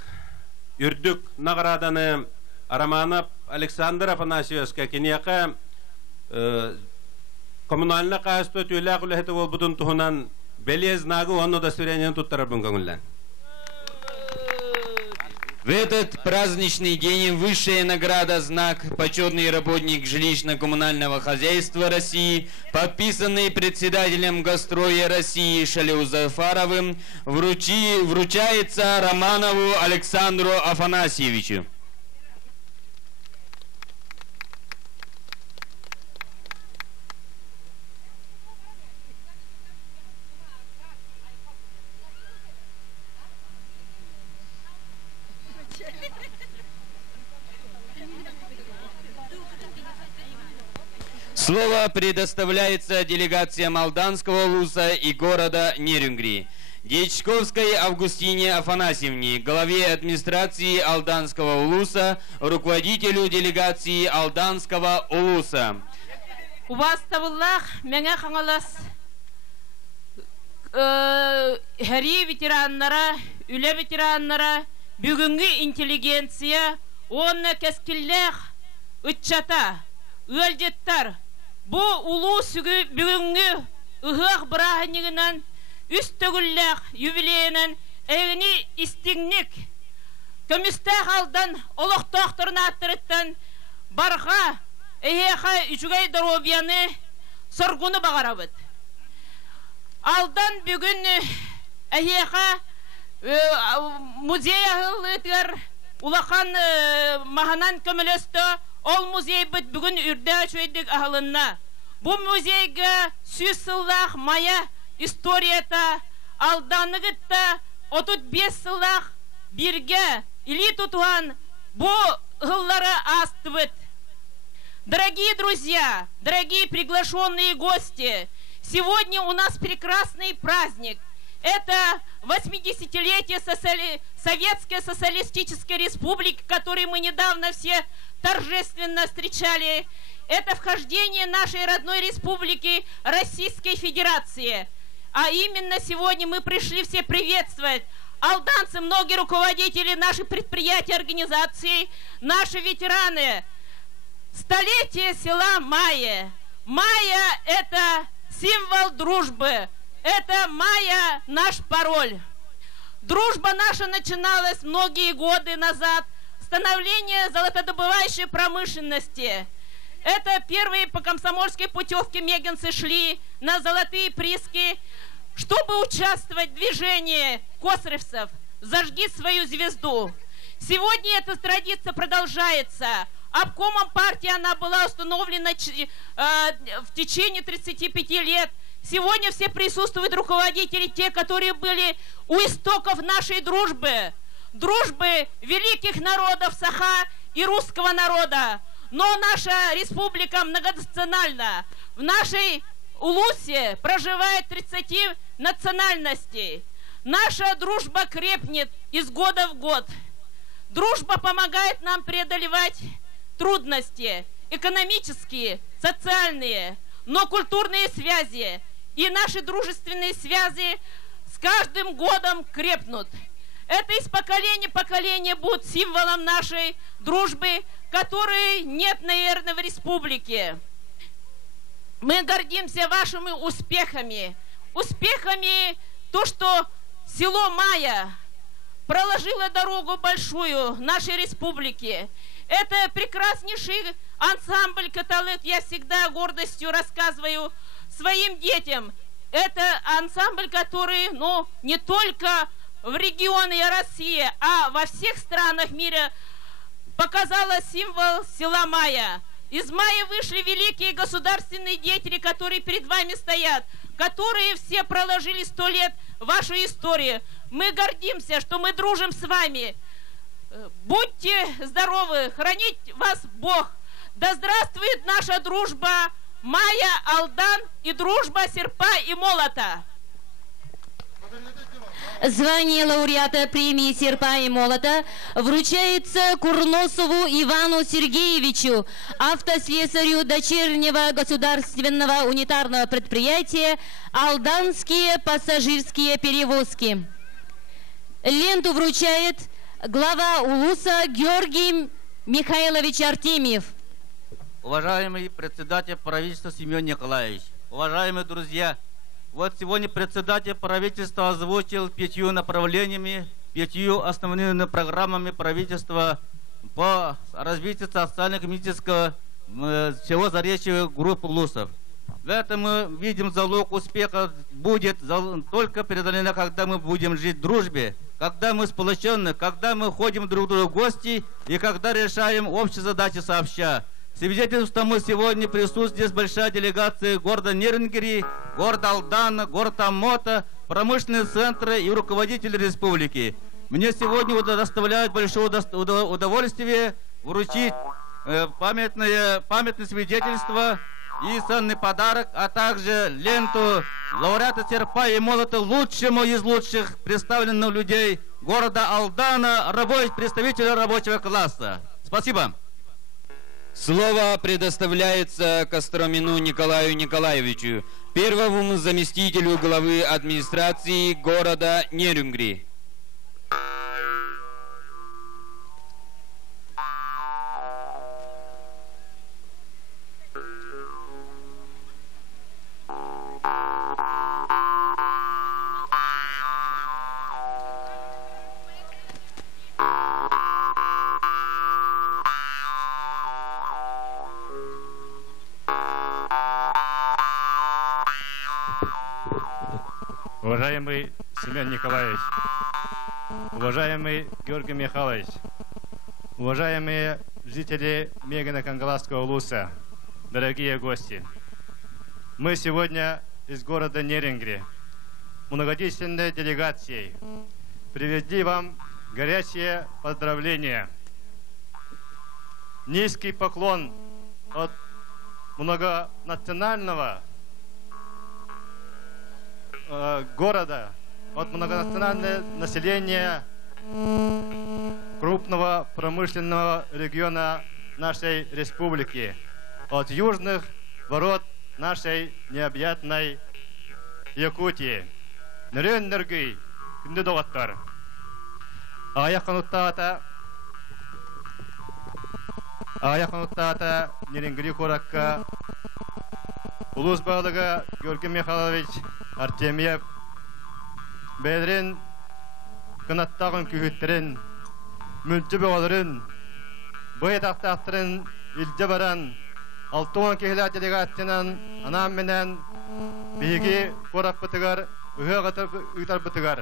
үрдүк награданы Романов Александр Афанасьевска кинияка коммунальный каевство тюлях улехеті ол будун тухунан белез нагы он удостоверением туттарабын көңілден. В этот праздничный день высшая награда «Знак почетный работник жилищно-коммунального хозяйства России», подписанный председателем Гастроя России Шалеузафаровым, вручается Романову Александру Афанасьевичу. Слово предоставляется делегациям Алданского улуса и города Нерюнгри. Дьячковской Августине Афанасьевне, главе администрации Алданского улуса, руководителю делегации Алданского улуса. У вас тавыллах меня хангалас хари ветераннара, үле ветераннара, бүгүнгү интеллигенция, онна кескиллех үтчата, өлдеттар. Бу улуу сүгү бүгүнгү ыхак браханигынан үстөгүллэх юбилейнен эгини истигник көмүстэх алдан олохтоохторун аттырыттан барха эхеха үчүгэй доробияны соргуну багарабыт. Алдан бүгүн эхеха музей ахылытыр улахан маханан көмөлөстө. Ол музей бит бүгін үрдә чөйдік ахылынна. Бу музейге сүйсыллах мая историята алданығытта 35 сыллах бирге или тутуан бу хыллары астывыт. Дорогие друзья, дорогие приглашенные гости, сегодня у нас прекрасный праздник. Это 80-летие Советской Социалистической Республики, который мы недавно все торжественно встречали. Это вхождение нашей родной республики Российской Федерации. А именно сегодня мы пришли все приветствовать алданцы, многие руководители наших предприятий, организаций, наши ветераны. Столетие села Майя. Майя – это символ дружбы. Это Майя наш пароль. Дружба наша начиналась многие годы назад. Становление золотодобывающей промышленности. Это первые по комсомольской путевке мегенцы шли на золотые прииски, чтобы участвовать в движении косаревцев. Зажги свою звезду. Сегодня эта традиция продолжается. Обкомом партии она была установлена в течение 35 лет. Сегодня все присутствуют руководители, те, которые были у истоков нашей дружбы. Дружбы великих народов Саха и русского народа. Но наша республика многонациональна. В нашей Улусе проживает 30 национальностей. Наша дружба крепнет из года в год. Дружба помогает нам преодолевать трудности экономические, социальные, но культурные связи. И наши дружественные связи с каждым годом крепнут. Это из поколения в поколение будет символом нашей дружбы, которой нет, наверное, в республике. Мы гордимся вашими успехами. Успехами то, что село Майя проложило дорогу большую нашей республике. Это прекраснейший ансамбль «Каталык». Я всегда гордостью рассказываю своим детям. Это ансамбль, который, не только в регионе России, а во всех странах мира показала символ села Майя. Из Майи вышли великие государственные деятели, которые перед вами стоят, которые все проложили 100 лет вашу историю. Мы гордимся, что мы дружим с вами. Будьте здоровы, хранить вас Бог. Да здравствует наша дружба Майя, Алдан и дружба серпа и молота. Звание лауреата премии «Серпа и молота» вручается Курносову Ивану Сергеевичу, автослесарю дочернего государственного унитарного предприятия «Алданские пассажирские перевозки». Ленту вручает глава УЛУСа Георгий Михайлович Артемьев. Уважаемый председатель правительства Семен Николаевич, уважаемые друзья, вот сегодня председатель правительства озвучил 5 направлениями, 5 основными программами правительства по развитию социально-экономического всего заречья группы ЛУСов. В этом мы видим залог успеха будет только преодолено, когда мы будем жить в дружбе, когда мы сплочены, когда мы ходим друг к другу в гости и когда решаем общие задачи сообща. Свидетельством мы сегодня присутствует здесь большая делегация города Нерюнгри, города Алдана, города Амота, промышленные центры и руководители республики. Мне сегодня доставляет большое удовольствие вручить памятное свидетельство и ценный подарок, а также ленту лауреата «Серпа и молота» лучшему из лучших представленных людей города Алдана, представителя рабочего класса. Спасибо. Слово предоставляется Костромину Николаю Николаевичу, первому заместителю главы администрации города Нерюнгри. Уважаемый Семен Николаевич, уважаемый Георгий Михайлович, уважаемые жители Мегано-Кангаласского УЛУСа, дорогие гости, мы сегодня из города Нерюнгри, многочисленной делегацией, привезли вам горячие поздравления. Низкий поклон от многонационального города, от многонационального населения крупного промышленного региона нашей республики, от южных ворот нашей необъятной Якутии. Нерюнгри, күнді доғаттар. Аяқынуттата Нерюнгри қораққа улус бағлығы Георгий Михайлович Артемьев бәдірін қынаттағын күйіттерін, мүлті бұғалырын, бұйдақтақтырын үлді баран, 6 кехілі делегациянан анам менен бейгі қорақ бұтығар, ұйғар бұтығар.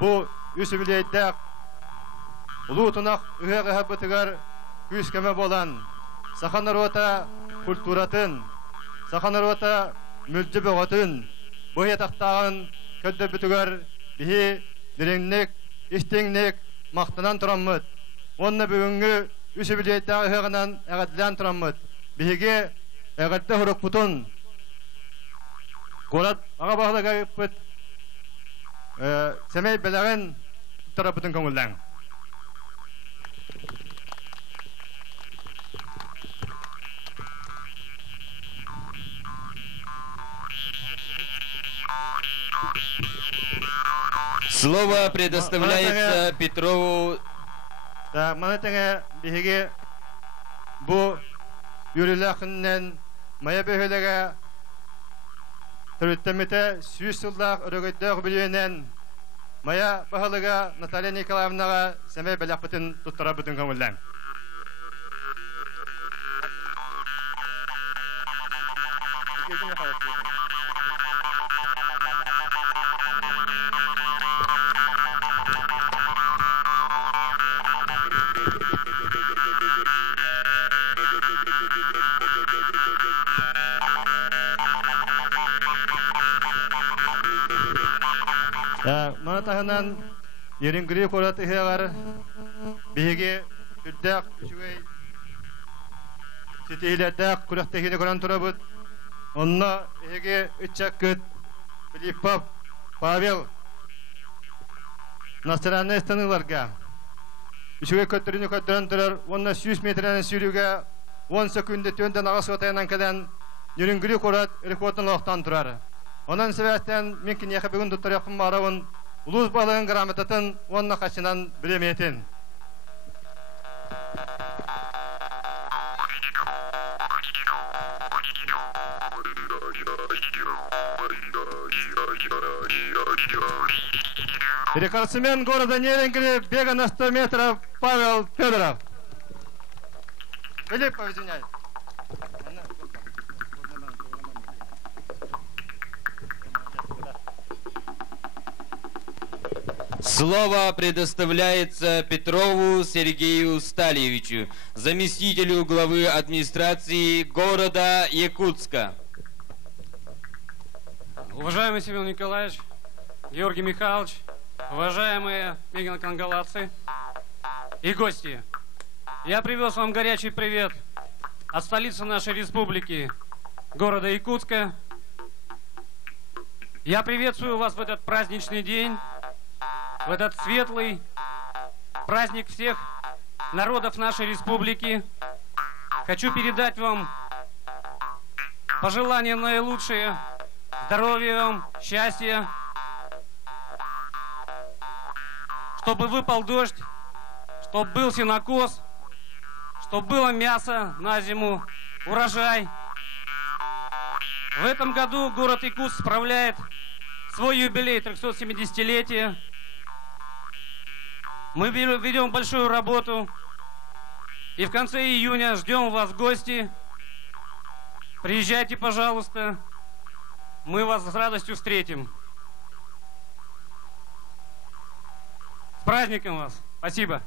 Бұл үсі білейдәк, ұлу тұнақ ұйғар бұтығар күскеме болан, сақаныр ота культуратын, сақаныр ота мүлді бұғатын, бұйдақтағын көдді бұтығар бейі діреңнік, істеңнік мақтынан тұрамыд. Онны бүгінгі үсі білейдәк ұйғынан әғаділен тұрамыд. Бейге әғадді ғырық бұтын, Город аға бағылыға өппіт, сәмей бәләғін тұра бұтын көңілден. Слово предоставляется Петрову. Манатыңа бейге бұ юрилақыннен мая бөйліға түріттеметі сүйіс жылдақ үрігідді білуінен мая бағылыға Наталья Николаевнаға сәмей бәләқ бұтын тұттыра бұтын көңілден. Манатағынан Нерюнгри қораты хеғар бейге күрдәк үшігей сетейлердәк күрәқтәкені көрін тұра бұд. Онна бейге үтчәк күт Филиппов Павел национальный станыларга. Үшіге көттіріні көттірін тұрар, онына 100 метрінен сүйріге 10 секунды төнден ағас отайынан кәден нүрінгілі қорат рекордын лоқтан тұрар. Онан себәстен мен кенеқі бүгін тұттар яқын марауын ұлыз балығын грамотатын онына қашынан білеметін. Рекордсмен города Неринги бега на 100 метров Павел Федоров. Филиппов, извиняюсь. Слово предоставляется Петрову Сергею Стальевичу, заместителю главы администрации города Якутска. Уважаемый Семен Николаевич, Георгий Михайлович, уважаемые меганкангалавцы и гости, я привез вам горячий привет от столицы нашей республики, города Якутска. Я приветствую вас в этот праздничный день, в этот светлый праздник всех народов нашей республики. Хочу передать вам пожелания наилучшие, здоровья вам, счастья, чтобы выпал дождь, чтобы был сенокос, чтобы было мясо на зиму, урожай. В этом году город Якутск справляет свой юбилей 370-летия. Мы ведем большую работу, и в конце июня ждем вас в гости. Приезжайте, пожалуйста, мы вас с радостью встретим. С праздником вас! Спасибо!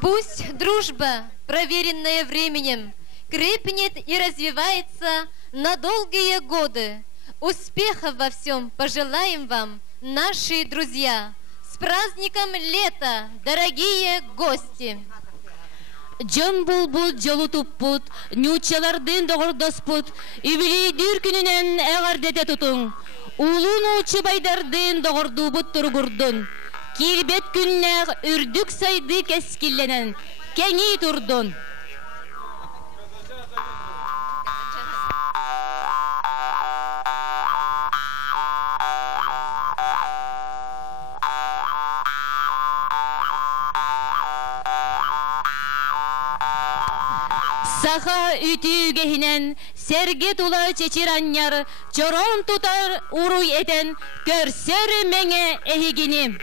Пусть дружба, проверенная временем, крепнет и развивается на долгие годы. Успехов во всем пожелаем вам, наши друзья. С праздником лета, дорогие гости! Жон булбут жолу туппут, нючалардын догордоспут, ибили дүр күнүнен эгардете тутуң. Улун учу байдардын догордубут тургурдун. Кирбет күннәг үрдүк сайды кескилленен, кеңи турдун. Саха ütügehinen, sergi tula çeçirannyar, çoron tutar uruy eten, görser menge ehigini.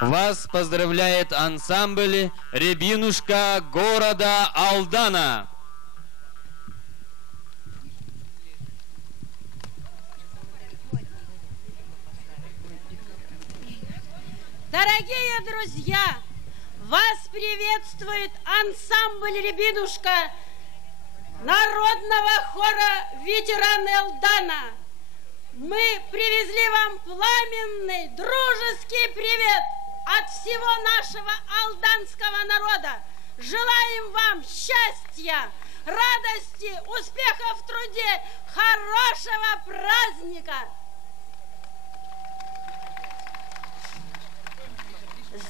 Вас поздравляет ансамбль «Рябинушка» города Алдана. Дорогие друзья, вас приветствует ансамбль «Рябинушка» народного хора ветераны Алдана. Мы привезли вам пламенный, дружеский привет от всего нашего алданского народа. Желаем вам счастья, радости, успехов в труде, хорошего праздника.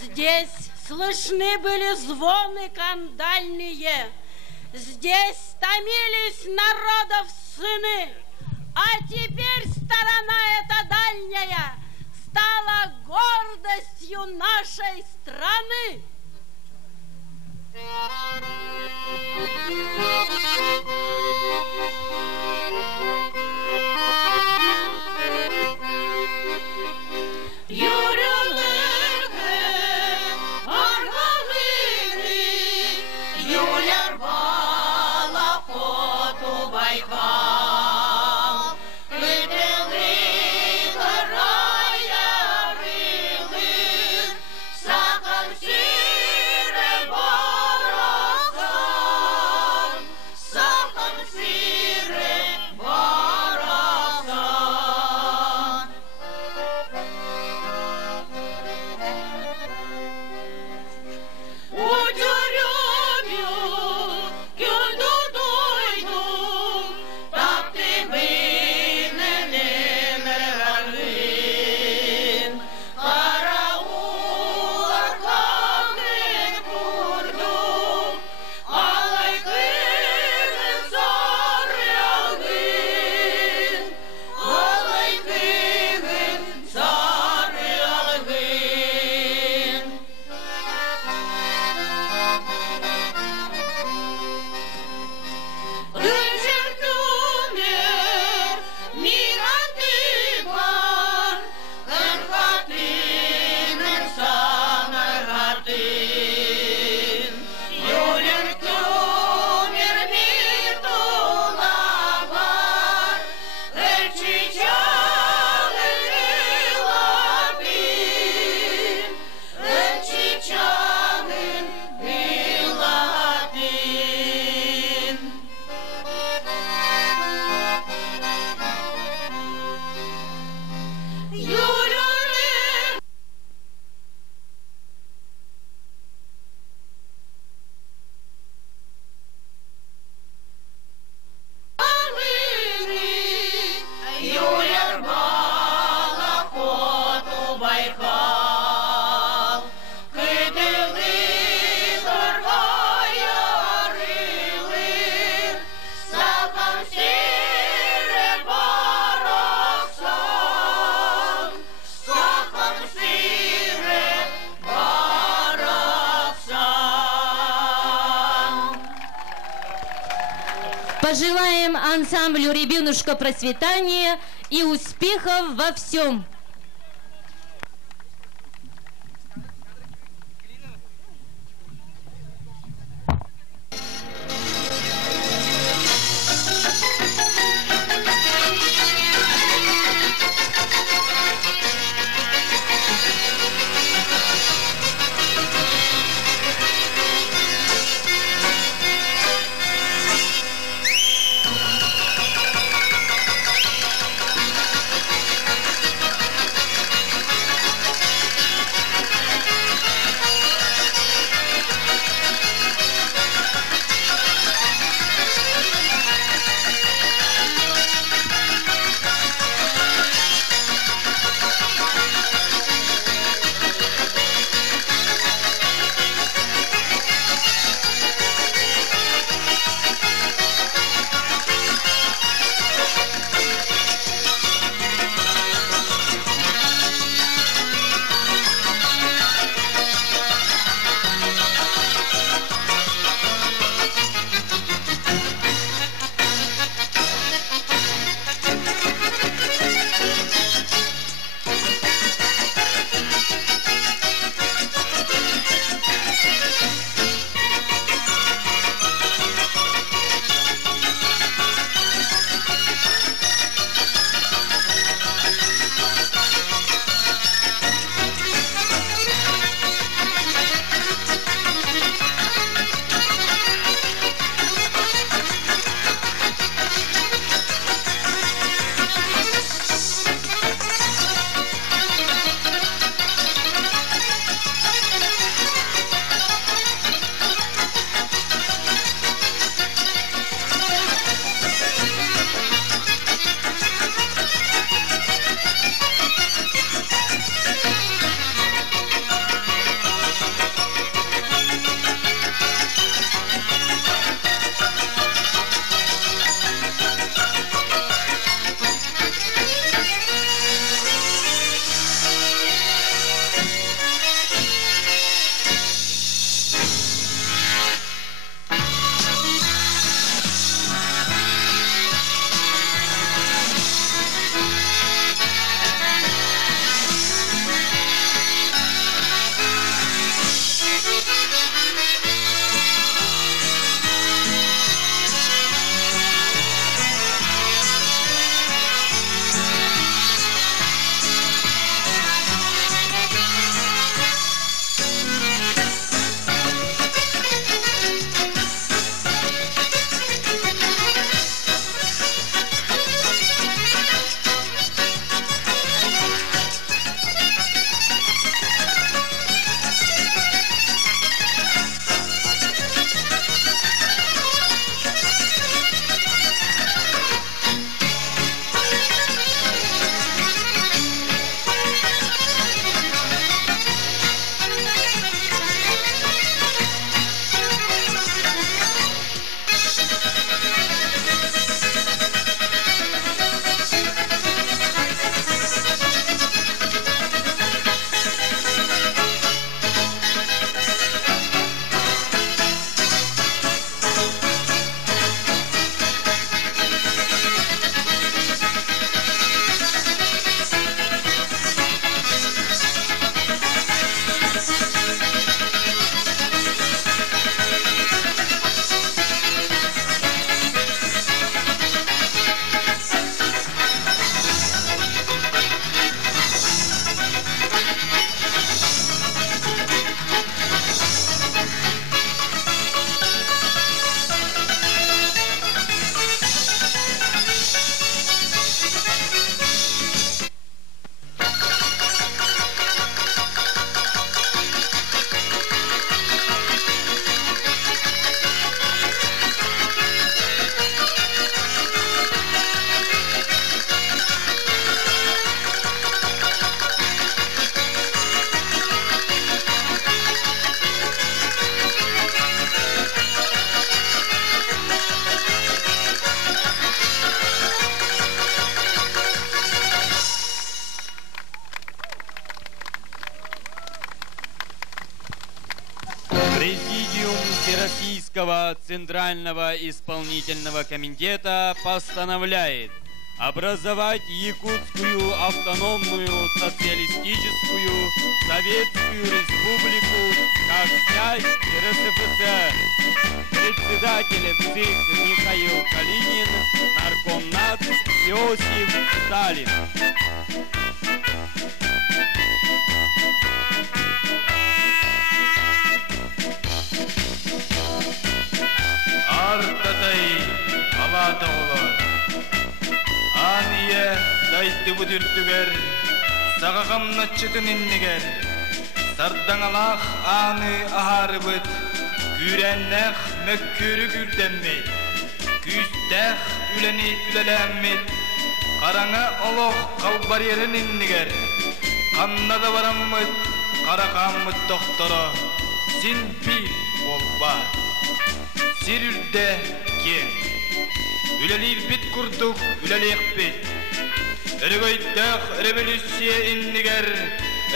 Здесь слышны были звоны кандальные, здесь томились народов сыны, а теперь сторона эта дальняя стала гордостью нашей страны. Пожелаем ансамблю «Ребенушка» процветания и успехов во всем. Всероссийского Центрального исполнительного комитета постановляет образовать Якутскую автономную социалистическую Советскую Республику как часть РСФСР. Председатель ЦИК Михаил Калинин, наркомнат Иосиф Сталин. Артатай алатоғылы Ание дайты бұдыртүгер Сағағамнатчытын иннігер Сардаңалақ аны ахары бұд Күрәннәқ мәккүрі күрдәммет Күстәқ үләні үләләммет Қараңа олық қалбарерін иннігер Қаннада бараммыт Қарақаммыт доқтора Син бір болба Сирүлді кен Үләлер бит күрдік, үләлек бит Үргөйттәқ революция иннігер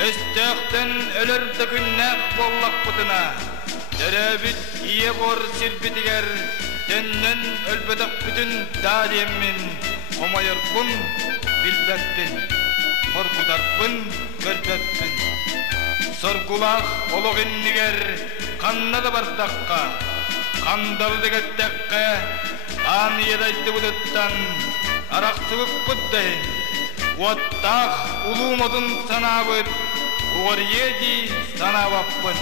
Өстәқтен өлір түкіннәқ боллақ бұтына Дәрәбіт ие бор сирбітігер Тәннен өлбедақ бүтін дәлеммен Омайырпын білбәтпін Қорқударпын көрбәтпін Соргулақ олық иннігер Қаннады бардаққа Қандарды кәттәққа Ан едайды бұдыттан Арақсығып бұддайын Уаттақ ұлумадын санабыд Уғыр еді санабаппын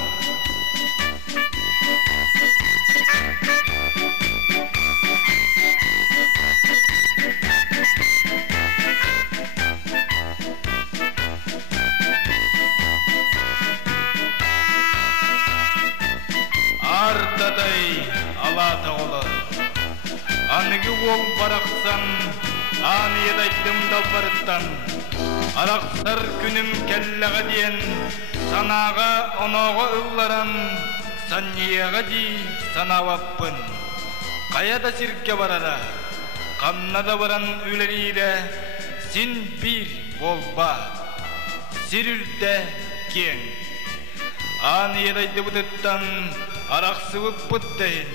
Артадай алатоғылы Аныгы ол барақсан Ан едайдым далбарыттан Арақсар күнім кәлләға дейін Санаға оноға ұлларан Санияға дей санаваппын Қаяда сирке барада Қамнада баран үлерейді Син бір болба Сирүлді кен Ан едайды бұдыттан Арақсывып бұттайын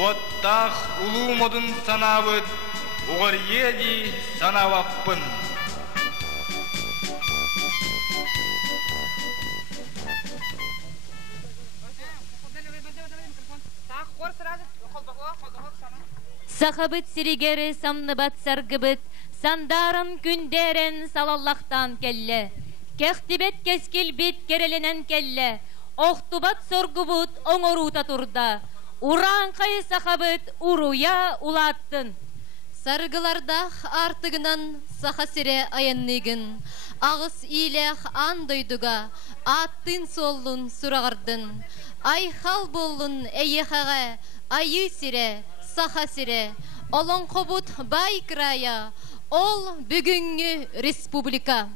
Уаттақ ұлумадын санабыд Уғыр еді санаваппын Сахабыт сиригері самныбат саргыбыт Сандарын күндерін салаллақтан келле Кәқтібет кескілбет кереленен келле Оқтубат соргубут оңорута турда Уран қай сахабыт уруя улаттын Саргылардақ артығынан сахасире аяннығын Ағыс илех андойдуға аттын солын сұрағырдын Айхал болын әйехаға айы сире сахасире Олон қобут бай края Ол бүгінгі республика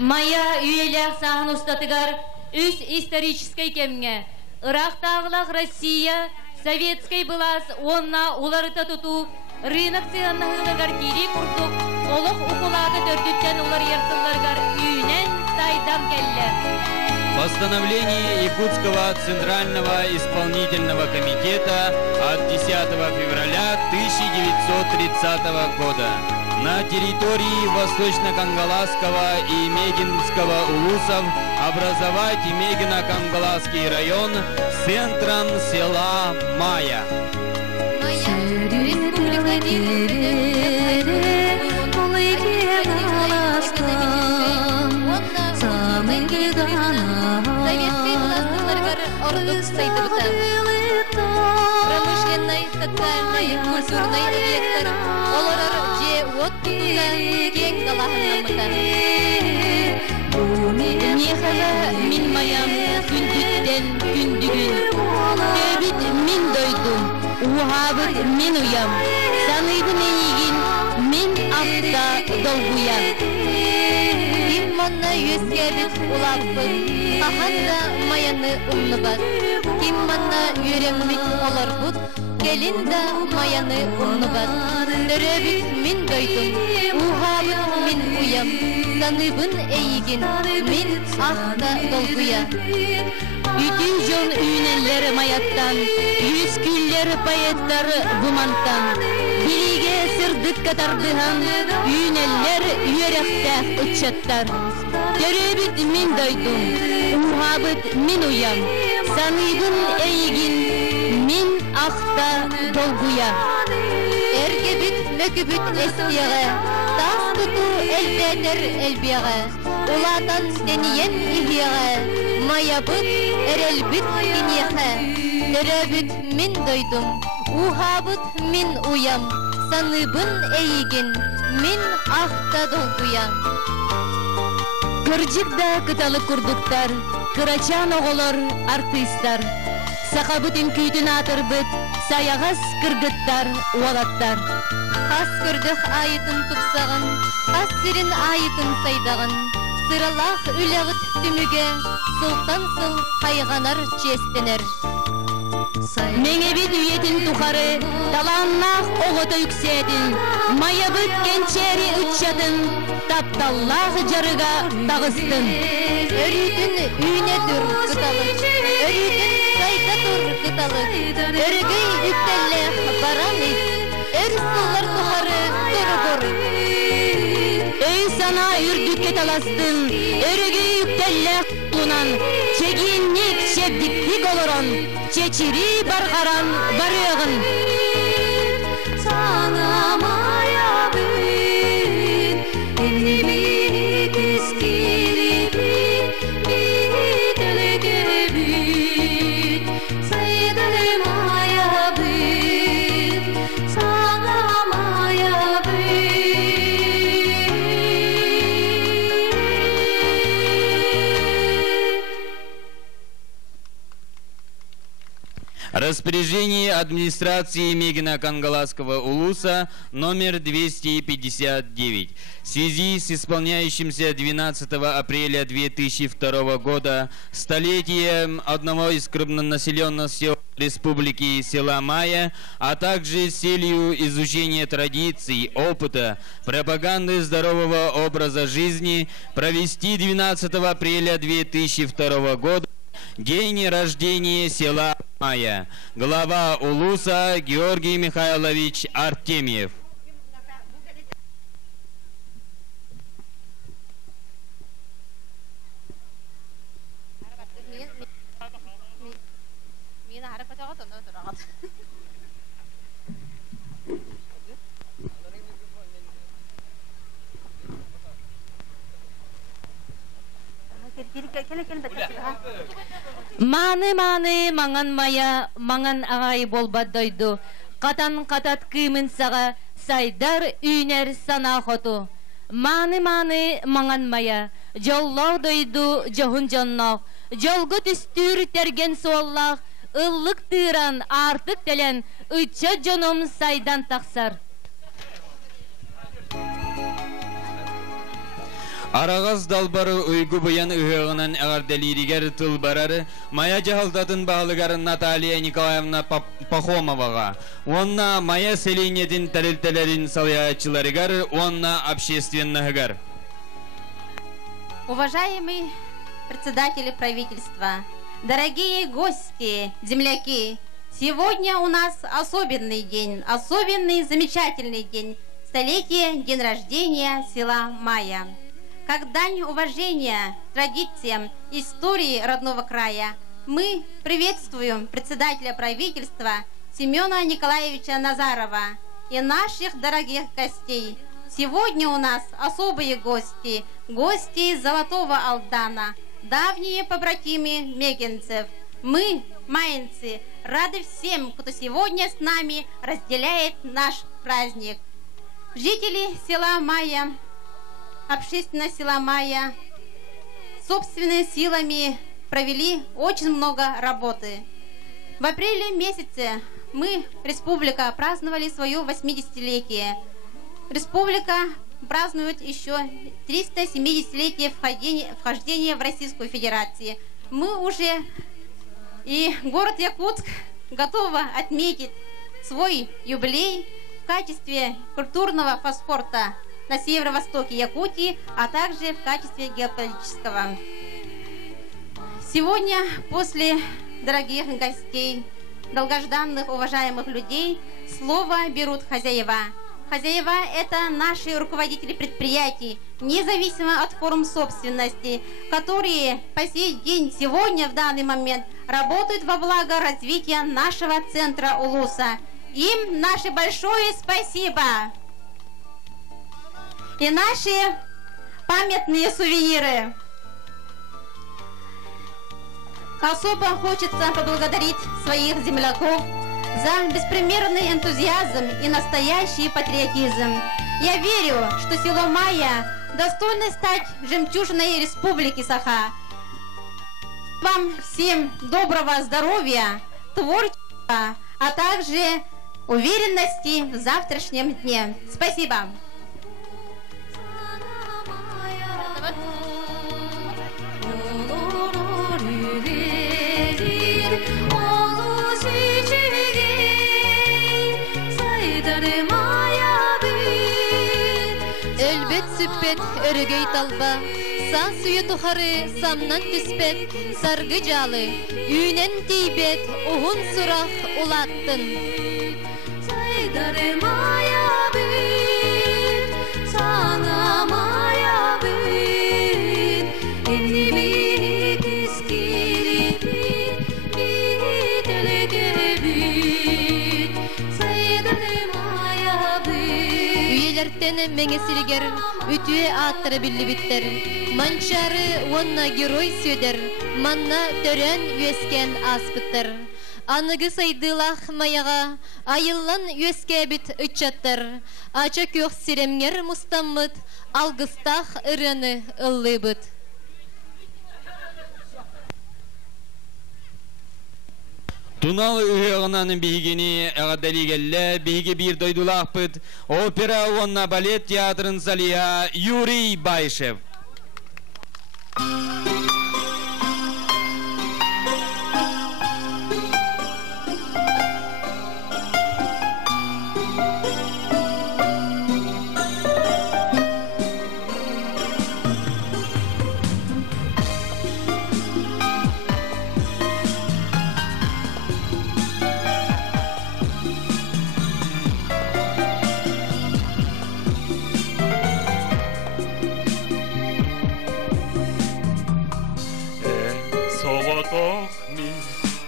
Моя üyeler sağın ustatıgar üst исторической кемге. Ирактағылақ Россия, Советской былас, онна уларыта туту, рынок сыяннағылығар кири күрдік, олық ұқылады төрдіктен олар ертілларғар үйінен сайдан келі. Постановление Якутского Центрального исполнительного комитета от 10 февраля 1930 года. На территории Восточно-Кангаласского и Мегинского улусов образовать Мегино-Кангаласский район с центром села Мая. Промышленный, социальный, культурный объекттер олорор же от тутуда кең далаһыннамыта. Нехала мин маям күндүттен күндүгүн. Төбит мин дойдум, ухабыт мин уям. Саныйбын эйигин мин акта долгуям. Кимманна юскебит улаппын, аханда маяны умныбат. Кимманна юреммит оларбут, келинда маяны умныбат. Дөрөбит мин дойдум, ухабыт мин уям. Саныбын эйигин мин акта долгуя. Үтү жон үйнеллер маяттан, yüz күллер поэттары бумантан. Билиге сырдык катардыган, үйнеллер үйеректәк ұтчаттар. Төрөбіт мин дойдум, ухабыт мин уям. Саныйбын эйигин мин акта долгуя. Эргебит мөкүбүт эстияға, тас туту элбетер элбияға. Улатан дениен ихияға, маябыт эрелбит кинияға. Төрөбүт мин дойдум, ухабыт мин уям. Саныбын эйигин мин акта долгуя. Кыржыкда кыталы курдуктар, кырачан оголор артисттар. Сахабытын күйтін атырбыт, саяғас кыргыттар, уалаттар. Хас көрдөх айытын тупсағын, хас сирин айытын сайдағын. Сыралақ үләғыт түміге, сылтан сыл қайғанар честенер. Меңебит үйетін тухары, таланнақ оғыты үксетін, майабыт кенчері үтчатын, тапталлақ жарыға тағыстын. Өрүтін үйне тұр кыталык, өрүтін сайда тұр кыталык, өрігей үктәлі барамыз, өр сыллар тухары тұрғыр. Өй сана үрдікке таластын, өрігей үктәлі тұнан, чегинник шебдіктік олырын, чечири барғаран барығын. Sana maya büyük, elimi tezkiri bitele gebüt. Saydale maya büyük, sana maya büyük. Распоряжение администрации Мегино-Кангаласского улуса номер 259. В связи с исполняющимся 12 апреля 2002 года столетием одного из крупнонаселенных сел Республики села Мая, а также с целью изучения традиций, опыта, пропаганды здорового образа жизни провести 12 апреля 2002 года день рождения села Мая. Глава улуса Георгий Михайлович Артемьев. Маны маңан мая, маңан ағай болбаддойду. Катан катат кымын саға, сайдар үйнер сана хоту. Маны маңан мая, жоллау дойду жохун жоннақ. Жолғы түстүр терген суоллақ, ыллық тыран артык телен, ыча жоном сайдан тақсар. Арагаз далбары уйгу буян ыгығынан ағарделиригер тылбарары Мая жағылдатын бағылығар Наталья Николаевна Пахомоваға. Онна Мая селенедин тәрілтелерін салиячыларыгар, онна общественныгар. Уважаемые председатели правительства, дорогие гости, земляки, сегодня у нас особенный день, особенный замечательный день, столетие день рождения села Мая. Как дань уважения традициям истории родного края, мы приветствуем председателя правительства Семена Николаевича Назарова и наших дорогих гостей. Сегодня у нас особые гости, гости из Золотого Алдана, давние побратимы мегенцев. Мы, майнцы, рады всем, кто сегодня с нами разделяет наш праздник. Жители села Мая, общественность села Мая собственными силами провели очень много работы. В апреле месяце мы, республика, праздновали свое 80-летие. Республика празднует еще 370-летие вхождения в Российскую Федерацию. Мы уже и город Якутск готова отметить свой юбилей в качестве культурного паспорта на северо-востоке Якутии, а также в качестве геополитического. Сегодня, после дорогих гостей, долгожданных, уважаемых людей, слово берут хозяева. Хозяева – это наши руководители предприятий, независимо от форм собственности, которые по сей день, сегодня, в данный момент, работают во благо развития нашего центра Улуса. Им наше большое спасибо. И наши памятные сувениры. Особо хочется поблагодарить своих земляков за беспримерный энтузиазм и настоящий патриотизм. Я верю, что село Мая достойно стать жемчужиной Республики Саха. Вам всем доброго здоровья, творчества, а также уверенности в завтрашнем дне. Спасибо. Элбет сүппет өрігей талба, сан сүйі тұхары самнан түспет, сарғы жалы, үйнен тейбет, ұғын сұрақ ұлаттын. Сайдары мая бит, сана мая бит, энни бит, искири бит, бителеге бит, сайдары мая бит. Үйелерттен меңесілігер, үтüе аттыры білі біттер. Манчары онна герой сөдер, манна төрен өскен аспыттыр. Анығы сайдылақ маяға, айыллан өске біт үтчаттыр. Ача көк сиремгер мұстаммыт, алғыстақ ұрыны ұлы бұт. Тунал үйеғынан бейгені әғадалигелі бейге бір дойдулақ бұд. Опера онна балет театрын салия Юрий Байшев.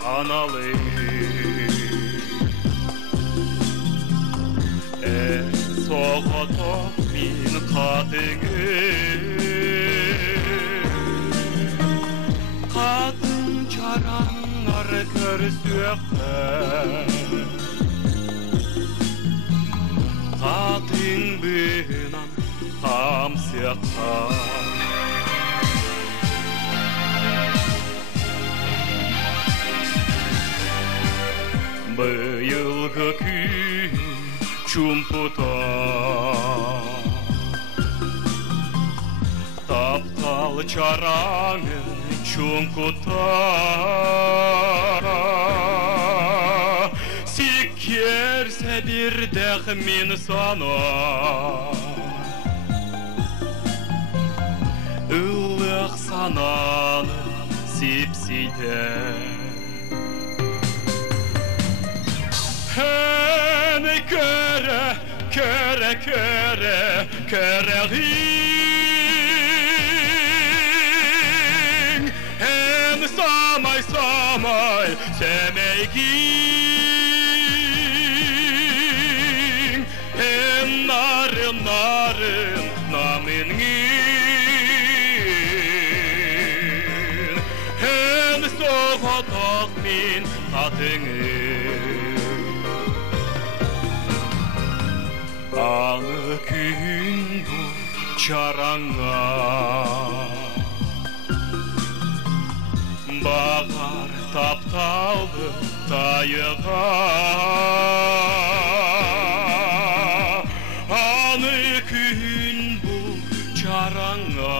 Analı soğutok min kadıgı kadın çaran süökkä. Katin binan hamsiakka. Быйылғы күн чумпута. Таптал чараңын чумкута. Сикерсе бирдех мин сана. Ыллық сананы сипсиде. Hene köre, köre, köre, köreğin. Hem samay, samay, semeygin. Hem narın, narın, naminin. Hem soğutak min tatının. Anı gün bu çaranga. Bağar taptalı tayığa. Anı gün bu çaranga.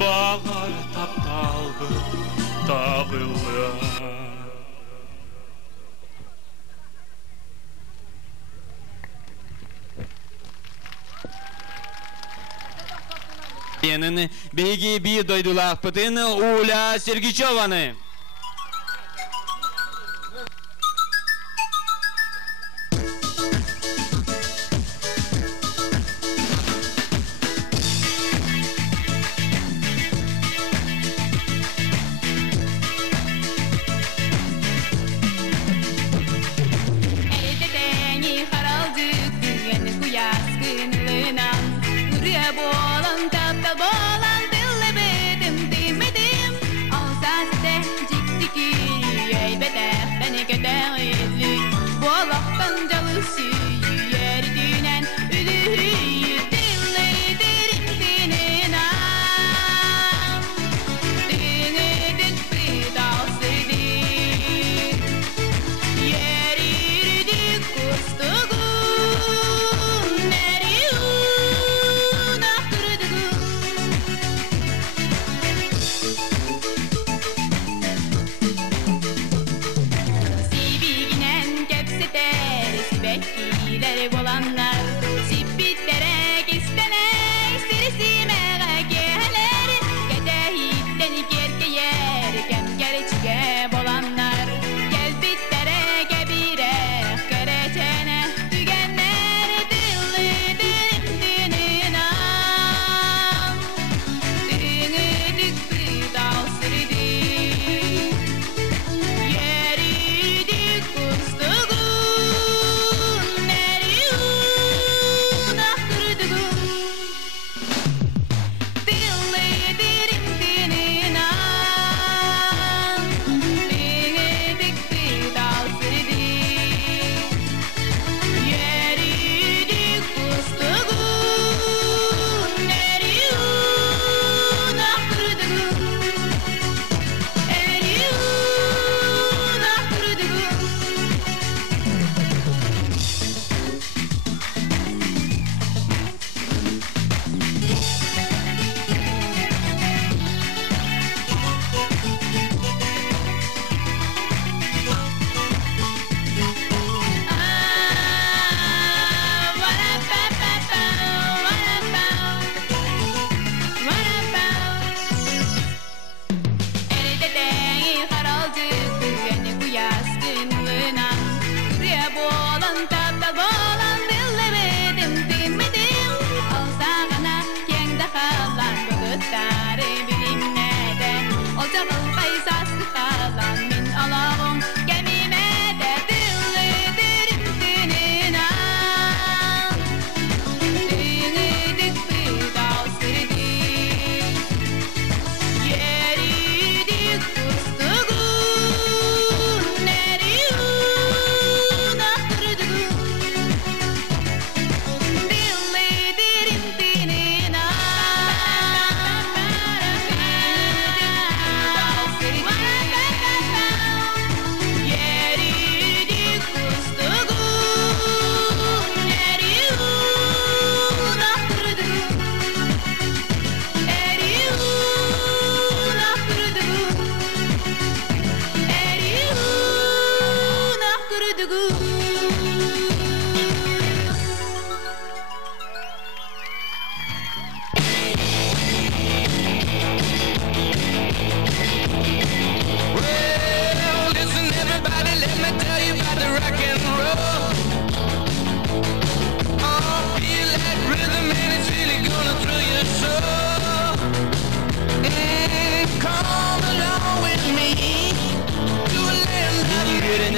Bağar taptalı tayığa. Беги би дойдулах пытын Уля Сергичеваны. Becky.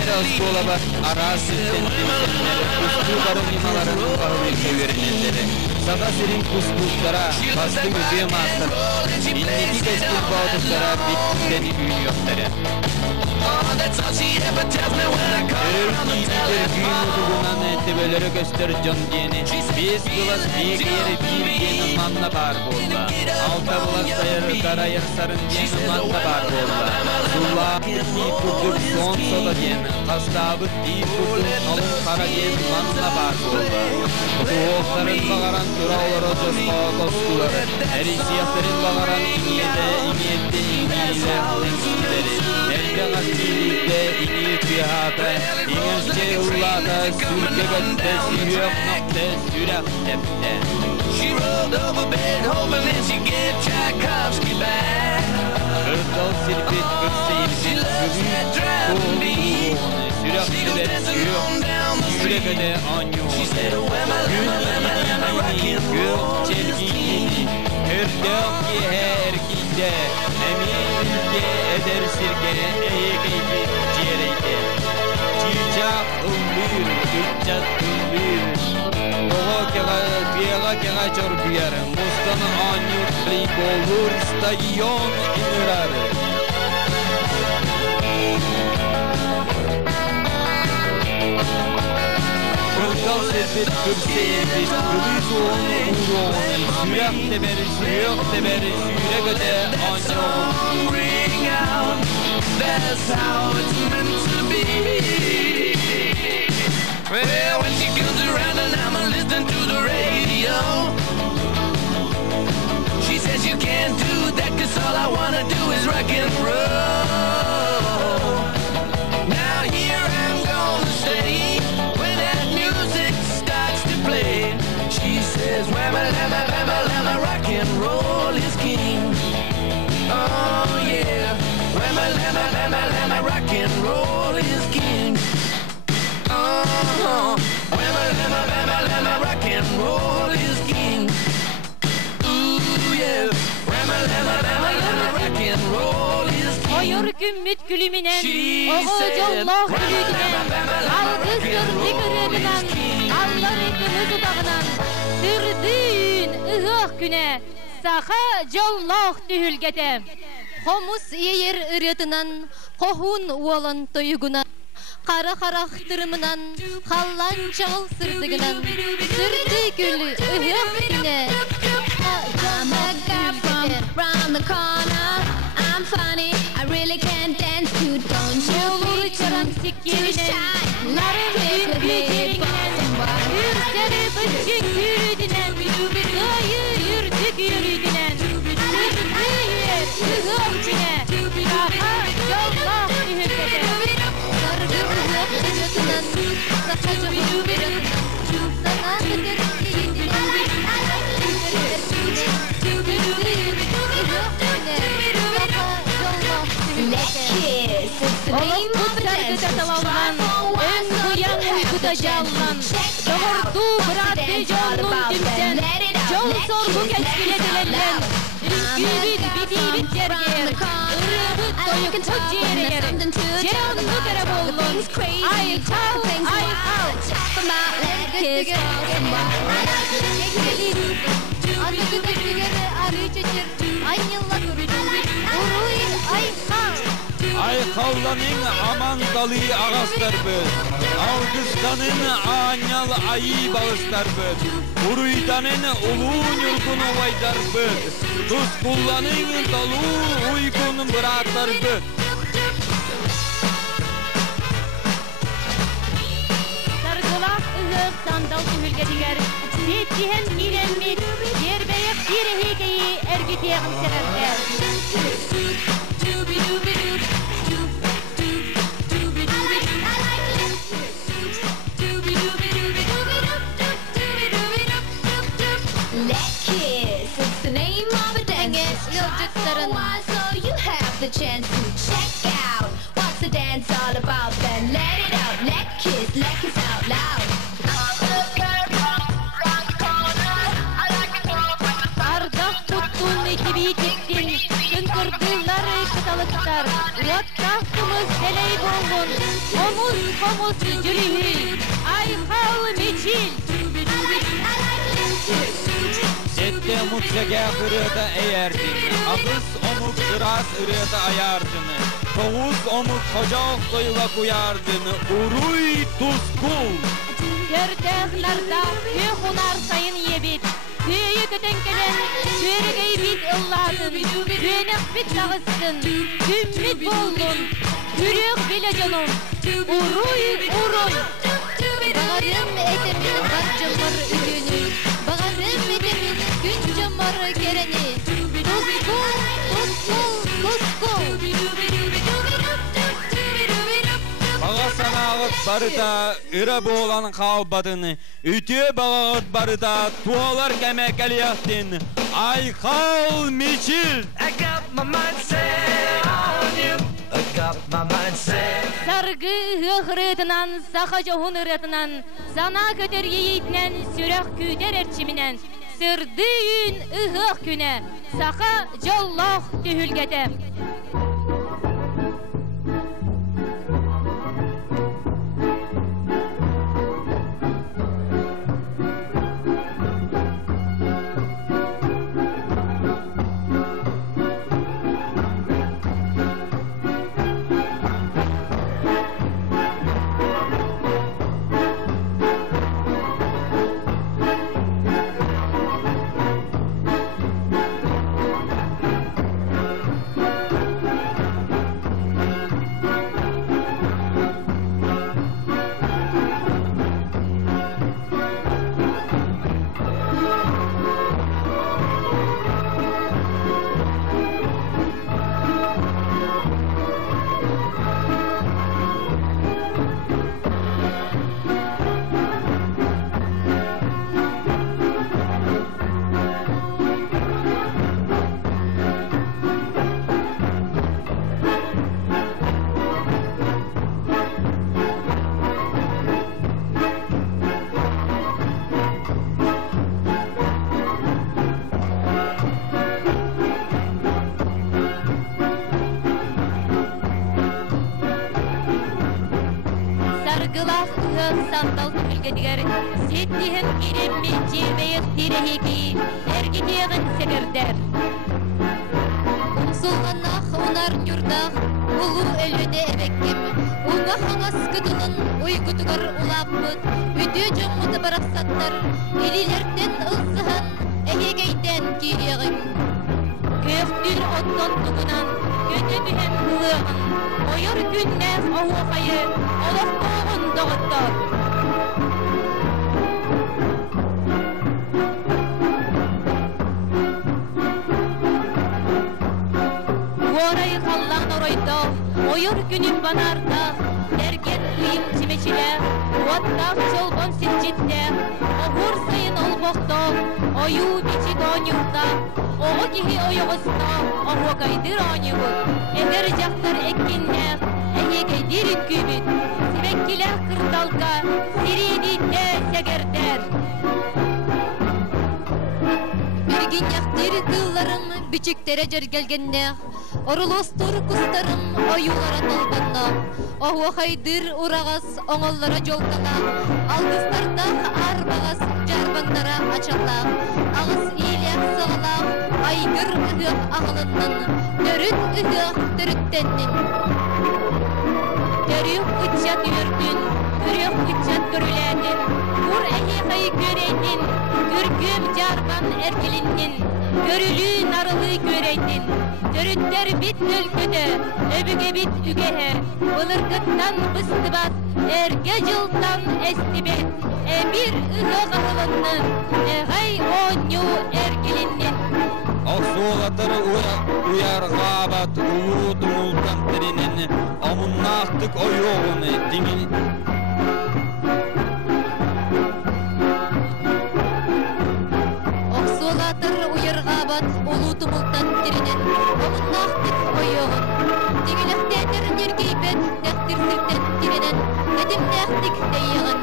Ülkenleri Askolaba, Aras Sistemleri, Kuskulları Nimaların Kahveli Verenleri, Sakasirin Kuskullara, Bastı Müziğe Masır, İnneki Keskin Bağdıklara, Bitkiseni Büyün Yokları. Örkiyidir gün uduğunan etibelere göster can diyeni. Biz kılas bir yeri bir diyeni manna bar bolla. Alta bulak sayar karayır sarın diyeni manna bar bolla. Sulla bir kurduk son soda diyeni. Kastabık bir kurduk alın kara diyeni manna bar bolla. Soğukların bağıran turalar ocas kağa koskuları. Erisiyatların bağıran iniyete ingileri. Elde gazilikte inir piyata, inirce ullata, sürkegette, sürüyor nokta, sürek tepte. She rolled over bed hoping that she get Tchaikovsky back. Kırkal sirpit, kırseyirpit, sürek tebet, yürekede anyonu. Gün yedi, gök çelgiydi, hırdök ki herkinde, eminlikte eder sirke, eğekeydi ciğereydi. Çiçak ımbır, çiçak ımbır, oğa kega çor büyarım, bostanı anyut klik olur, stadion inirarı. Kırkal sepet, kırseyirpit, kılıç oğunu, sürek teberi, sürek öde anyonu. That's how it's meant to be. Well, when she comes around and I'm listening to the radio, she says you can't do that 'cause all I wanna do is rock and roll. Now here I'm gonna stay when that music starts to play. She says, whamma lamma, rock and roll is king. Oh yeah. Whamma lamma, rock and roll is king. Whamma lamma, rock and roll is king. Ooh yeah. Whamma lamma, rock and roll is king. Oyur gümmüt gülüminen, oğu jolloq gülüdünen, algızdır nikiredilen, allar etini dudağınan, sürdüğün ıhıq güne, sağa jolloq tühülgetem. Homus yer ırıtından, kohun ualan toyugunan, kara tırımından, hallan çağıl sırdığından, sırdı gül ıhıq güne. I'm a girl from the corner. I'm funny, I really can't dance to. Don't you be too shy. Narım büyüklerinden, ürsleri bıçık yürüdünen, gayı yürtük yürüdünen, sırdı yer ıhıq güne, sağa jolloq tühülgetem. Sargı ıhıq ırıtından, sağa jolloq ırıtından, sana tıkırtı yedinen, Олық бұттарды таталауынан, өн бұян ұйқыда жалынан, жоғырду бұратты жолның дүмсен, жол сорғы кәскелетілелен, үркүйбіт бітейбіт жергер, ұрығыт тойық тұт жерер, жеріңді кәрі болын, ай тау, ай ау. Ay kavlanın aman dalı ağastar böl. Algızdanın anyal ayı bağıstar böl. Uruydanın uluğun yurgun ovaydar böl. Tuz kullanın dalı uygun bıraktar böl. Sargılaq ıhıq sandal tühülgediler. Setcihen girenmit, yerbeyek bir hekeyi ergiteğim sebepler. So you have the chance to check out what's the dance all about. Then let it out, let kiss out loud. Ardaq tuttun ekibi tektin, kınkırdılar kıtalıklar. Vattaq kumu Omuz deley bolun, omuz jülühü, ayhal meçil. Sette mutsege hırıda eğerdin, ağız omuk kıras ırıda ayardın, toğuz omuk hocaq doyuva kuyardın, uruy tuzkul. Dördeklarda köy hunar sayın yebit, köyü kötenkelen, körügeyi bit ılladın, köynek bit dağıstın, ümmit boldun, kürük bile canım, uruy. Bağırım etemin barcımır ülünü, bağırım etemin gün cımır kereni. Tuskul. Bağa sanağıt barıda, ıra boğulan kalbadını, ütüye bağağıt barıda, tuğalar kemek eliyahtın, aykal miçil. I got my mind set on you. I got my mind set. Sargı hıhırıtından, sakaca hunırıtından, sana kötür yiğitinen, sürek küder erçiminen, sırdığın ıhık güne, saka jallah tühülgete. Sandal tüpülgediger, settihin kiremmi cebeyik direheki, ergitiyegin segerder. Umsulganaq unar nyurdaq, ulu ölüde ebekkim, uga hangas kıdının uygutugar ulapmıt, ütü cımmutu baraksatlar, ililerden ılsıhan, ehegeyden kiriyegin. Köktür otton tugunan, kötü tühen hılığın, oyur günnes oğuqayı, olaq boğun dağıttar. Orayı kallan orayda, oyur günün banarda, derken uyum çimeçile, vattaq çolban silcitte, oğur sayın olboqta, oyu biçi donyurda, oğu kihi oyuğusta, oğu kaydır onyuğu, eğer jaktar ekkinler, eğe kaydirin kübüt, sibekkiler kırdalga, siridide segerder. Birgin yaktir kıllarım, biçiklere jergelgenler, orulostur kustarım, oyulara tolganda, oğu haydır urağız, oğullara jolkala, aldızlarda arbağız, jarbandara açala, ağız iyilik sağla, aygır ıhık ağılının, dörüt ıhık dörüttennin. Dörük uçat yürtün, dörük uçat görüledin, kur ehi kayı göreydin, gürgüm jarban erkelinnin, görülü narılı göreydin, dörütler bit ülküde, öbüge bit ügehe, ılırgıttan bıstıbat, erge jıltan estibet, bir ıhık ağılını, hay onyu erkelinnin. Aksuğatları uyar gabat, ulu dumultan terinin, amunnaqtık oyuğunu, dingil. Aksuğatları uyar gabat, ulu dumultan terinin, amunnaqtık oyuğun. Dingilektedir nergeybet, nektir sirten terinin, nedim nektik deyiğin.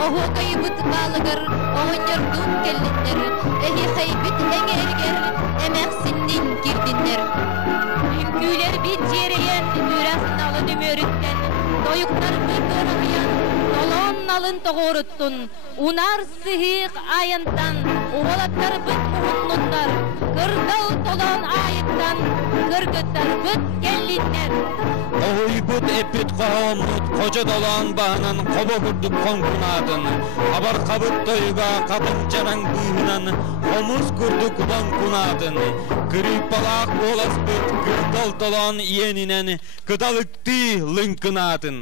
Oğu kaybıt balıgır, oğun yardum kellinler, ehi haybit eğerger, emek sindin girdinler. Ünküler bir cereyen üresin alın ömürütten. Doyuklar bir doğrayan dolon alın doğruttun. Unar sihik ayıntan. Uğalatlar bit uğunnunlar. Kırdal dolon ayıttan. Kırgıtlar bit gellinler. Oy bud epit qoğumut, koca dolan bağınan qoba kurduk konkunadın. Abar kabıt doyuga kapın canan bıyınan, omuz kurduk bankunadın. Grip balak bolas bit, kırdal dolan iyeninen, kıdalıktılınkınadın.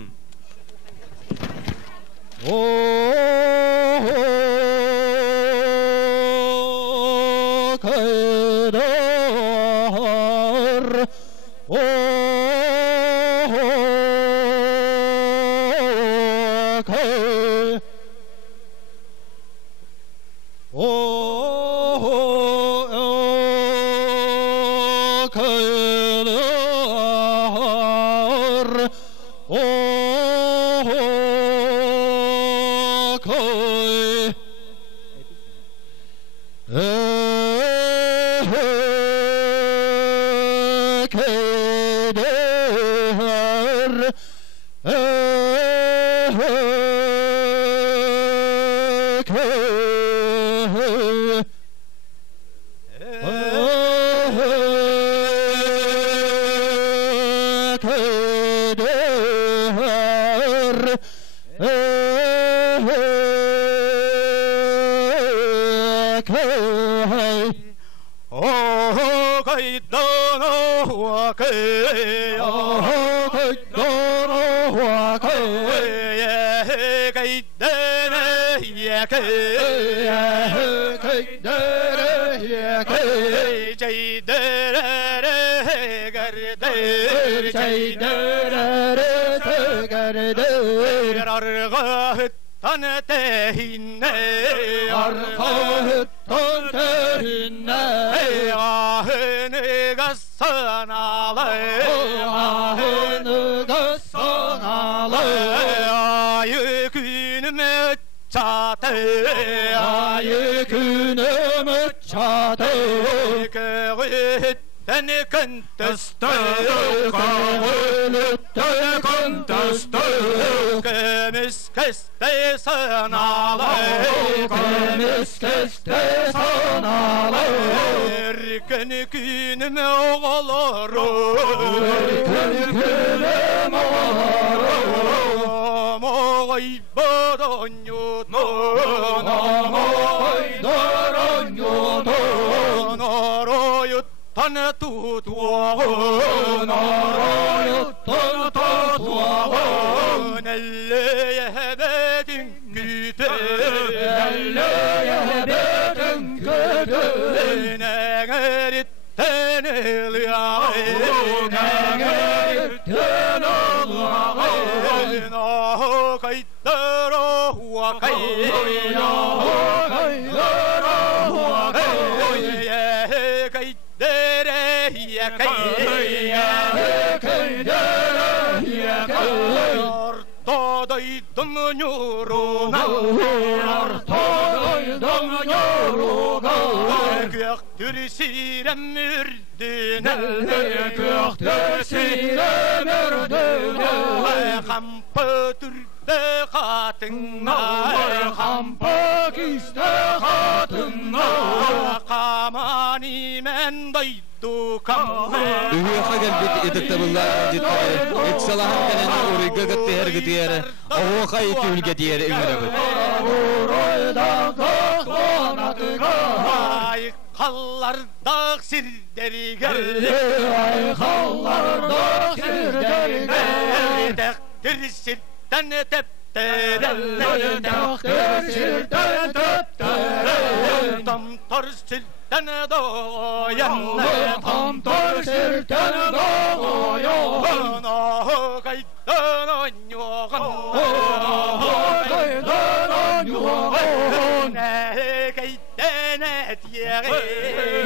Ühüye gelbet edektabıllar ditare. Eksalahan kalena uriga gatteher gitiyere. Oğu kayıt ülge diyere ümürabit. Ay kallarda sirderiger. Ay kallarda sirderiger. Tektir sirten teptere. Tektir sirten teptere. Tam tar sirten doğayan. Tam tar sirten doğayan. Ah kaydan onyogan. Ah kaydan onyogan. Ne kaydan etiyere.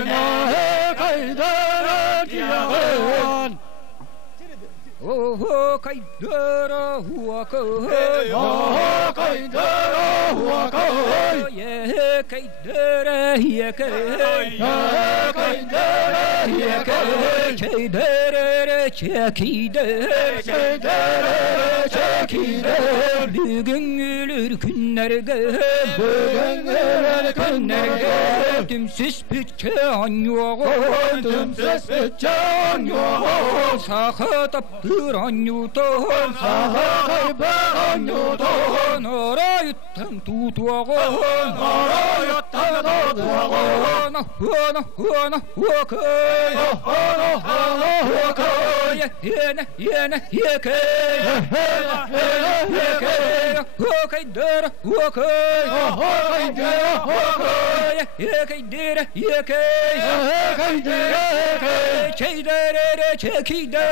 Ne kaydan etiyere. kaydara huaka ye kaydara yeke çeydere çekide bugün ölür günlerge tümsüz bütçe anyuğun saha taptır anyuğun arayütten tutuğun yene yeke kaydara kaydara çeydere çekide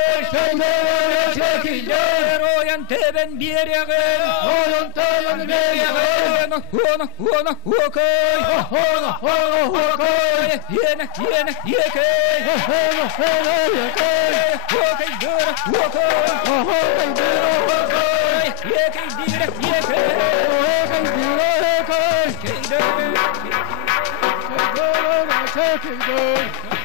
oyan teben bir yağın yene yeke Take it,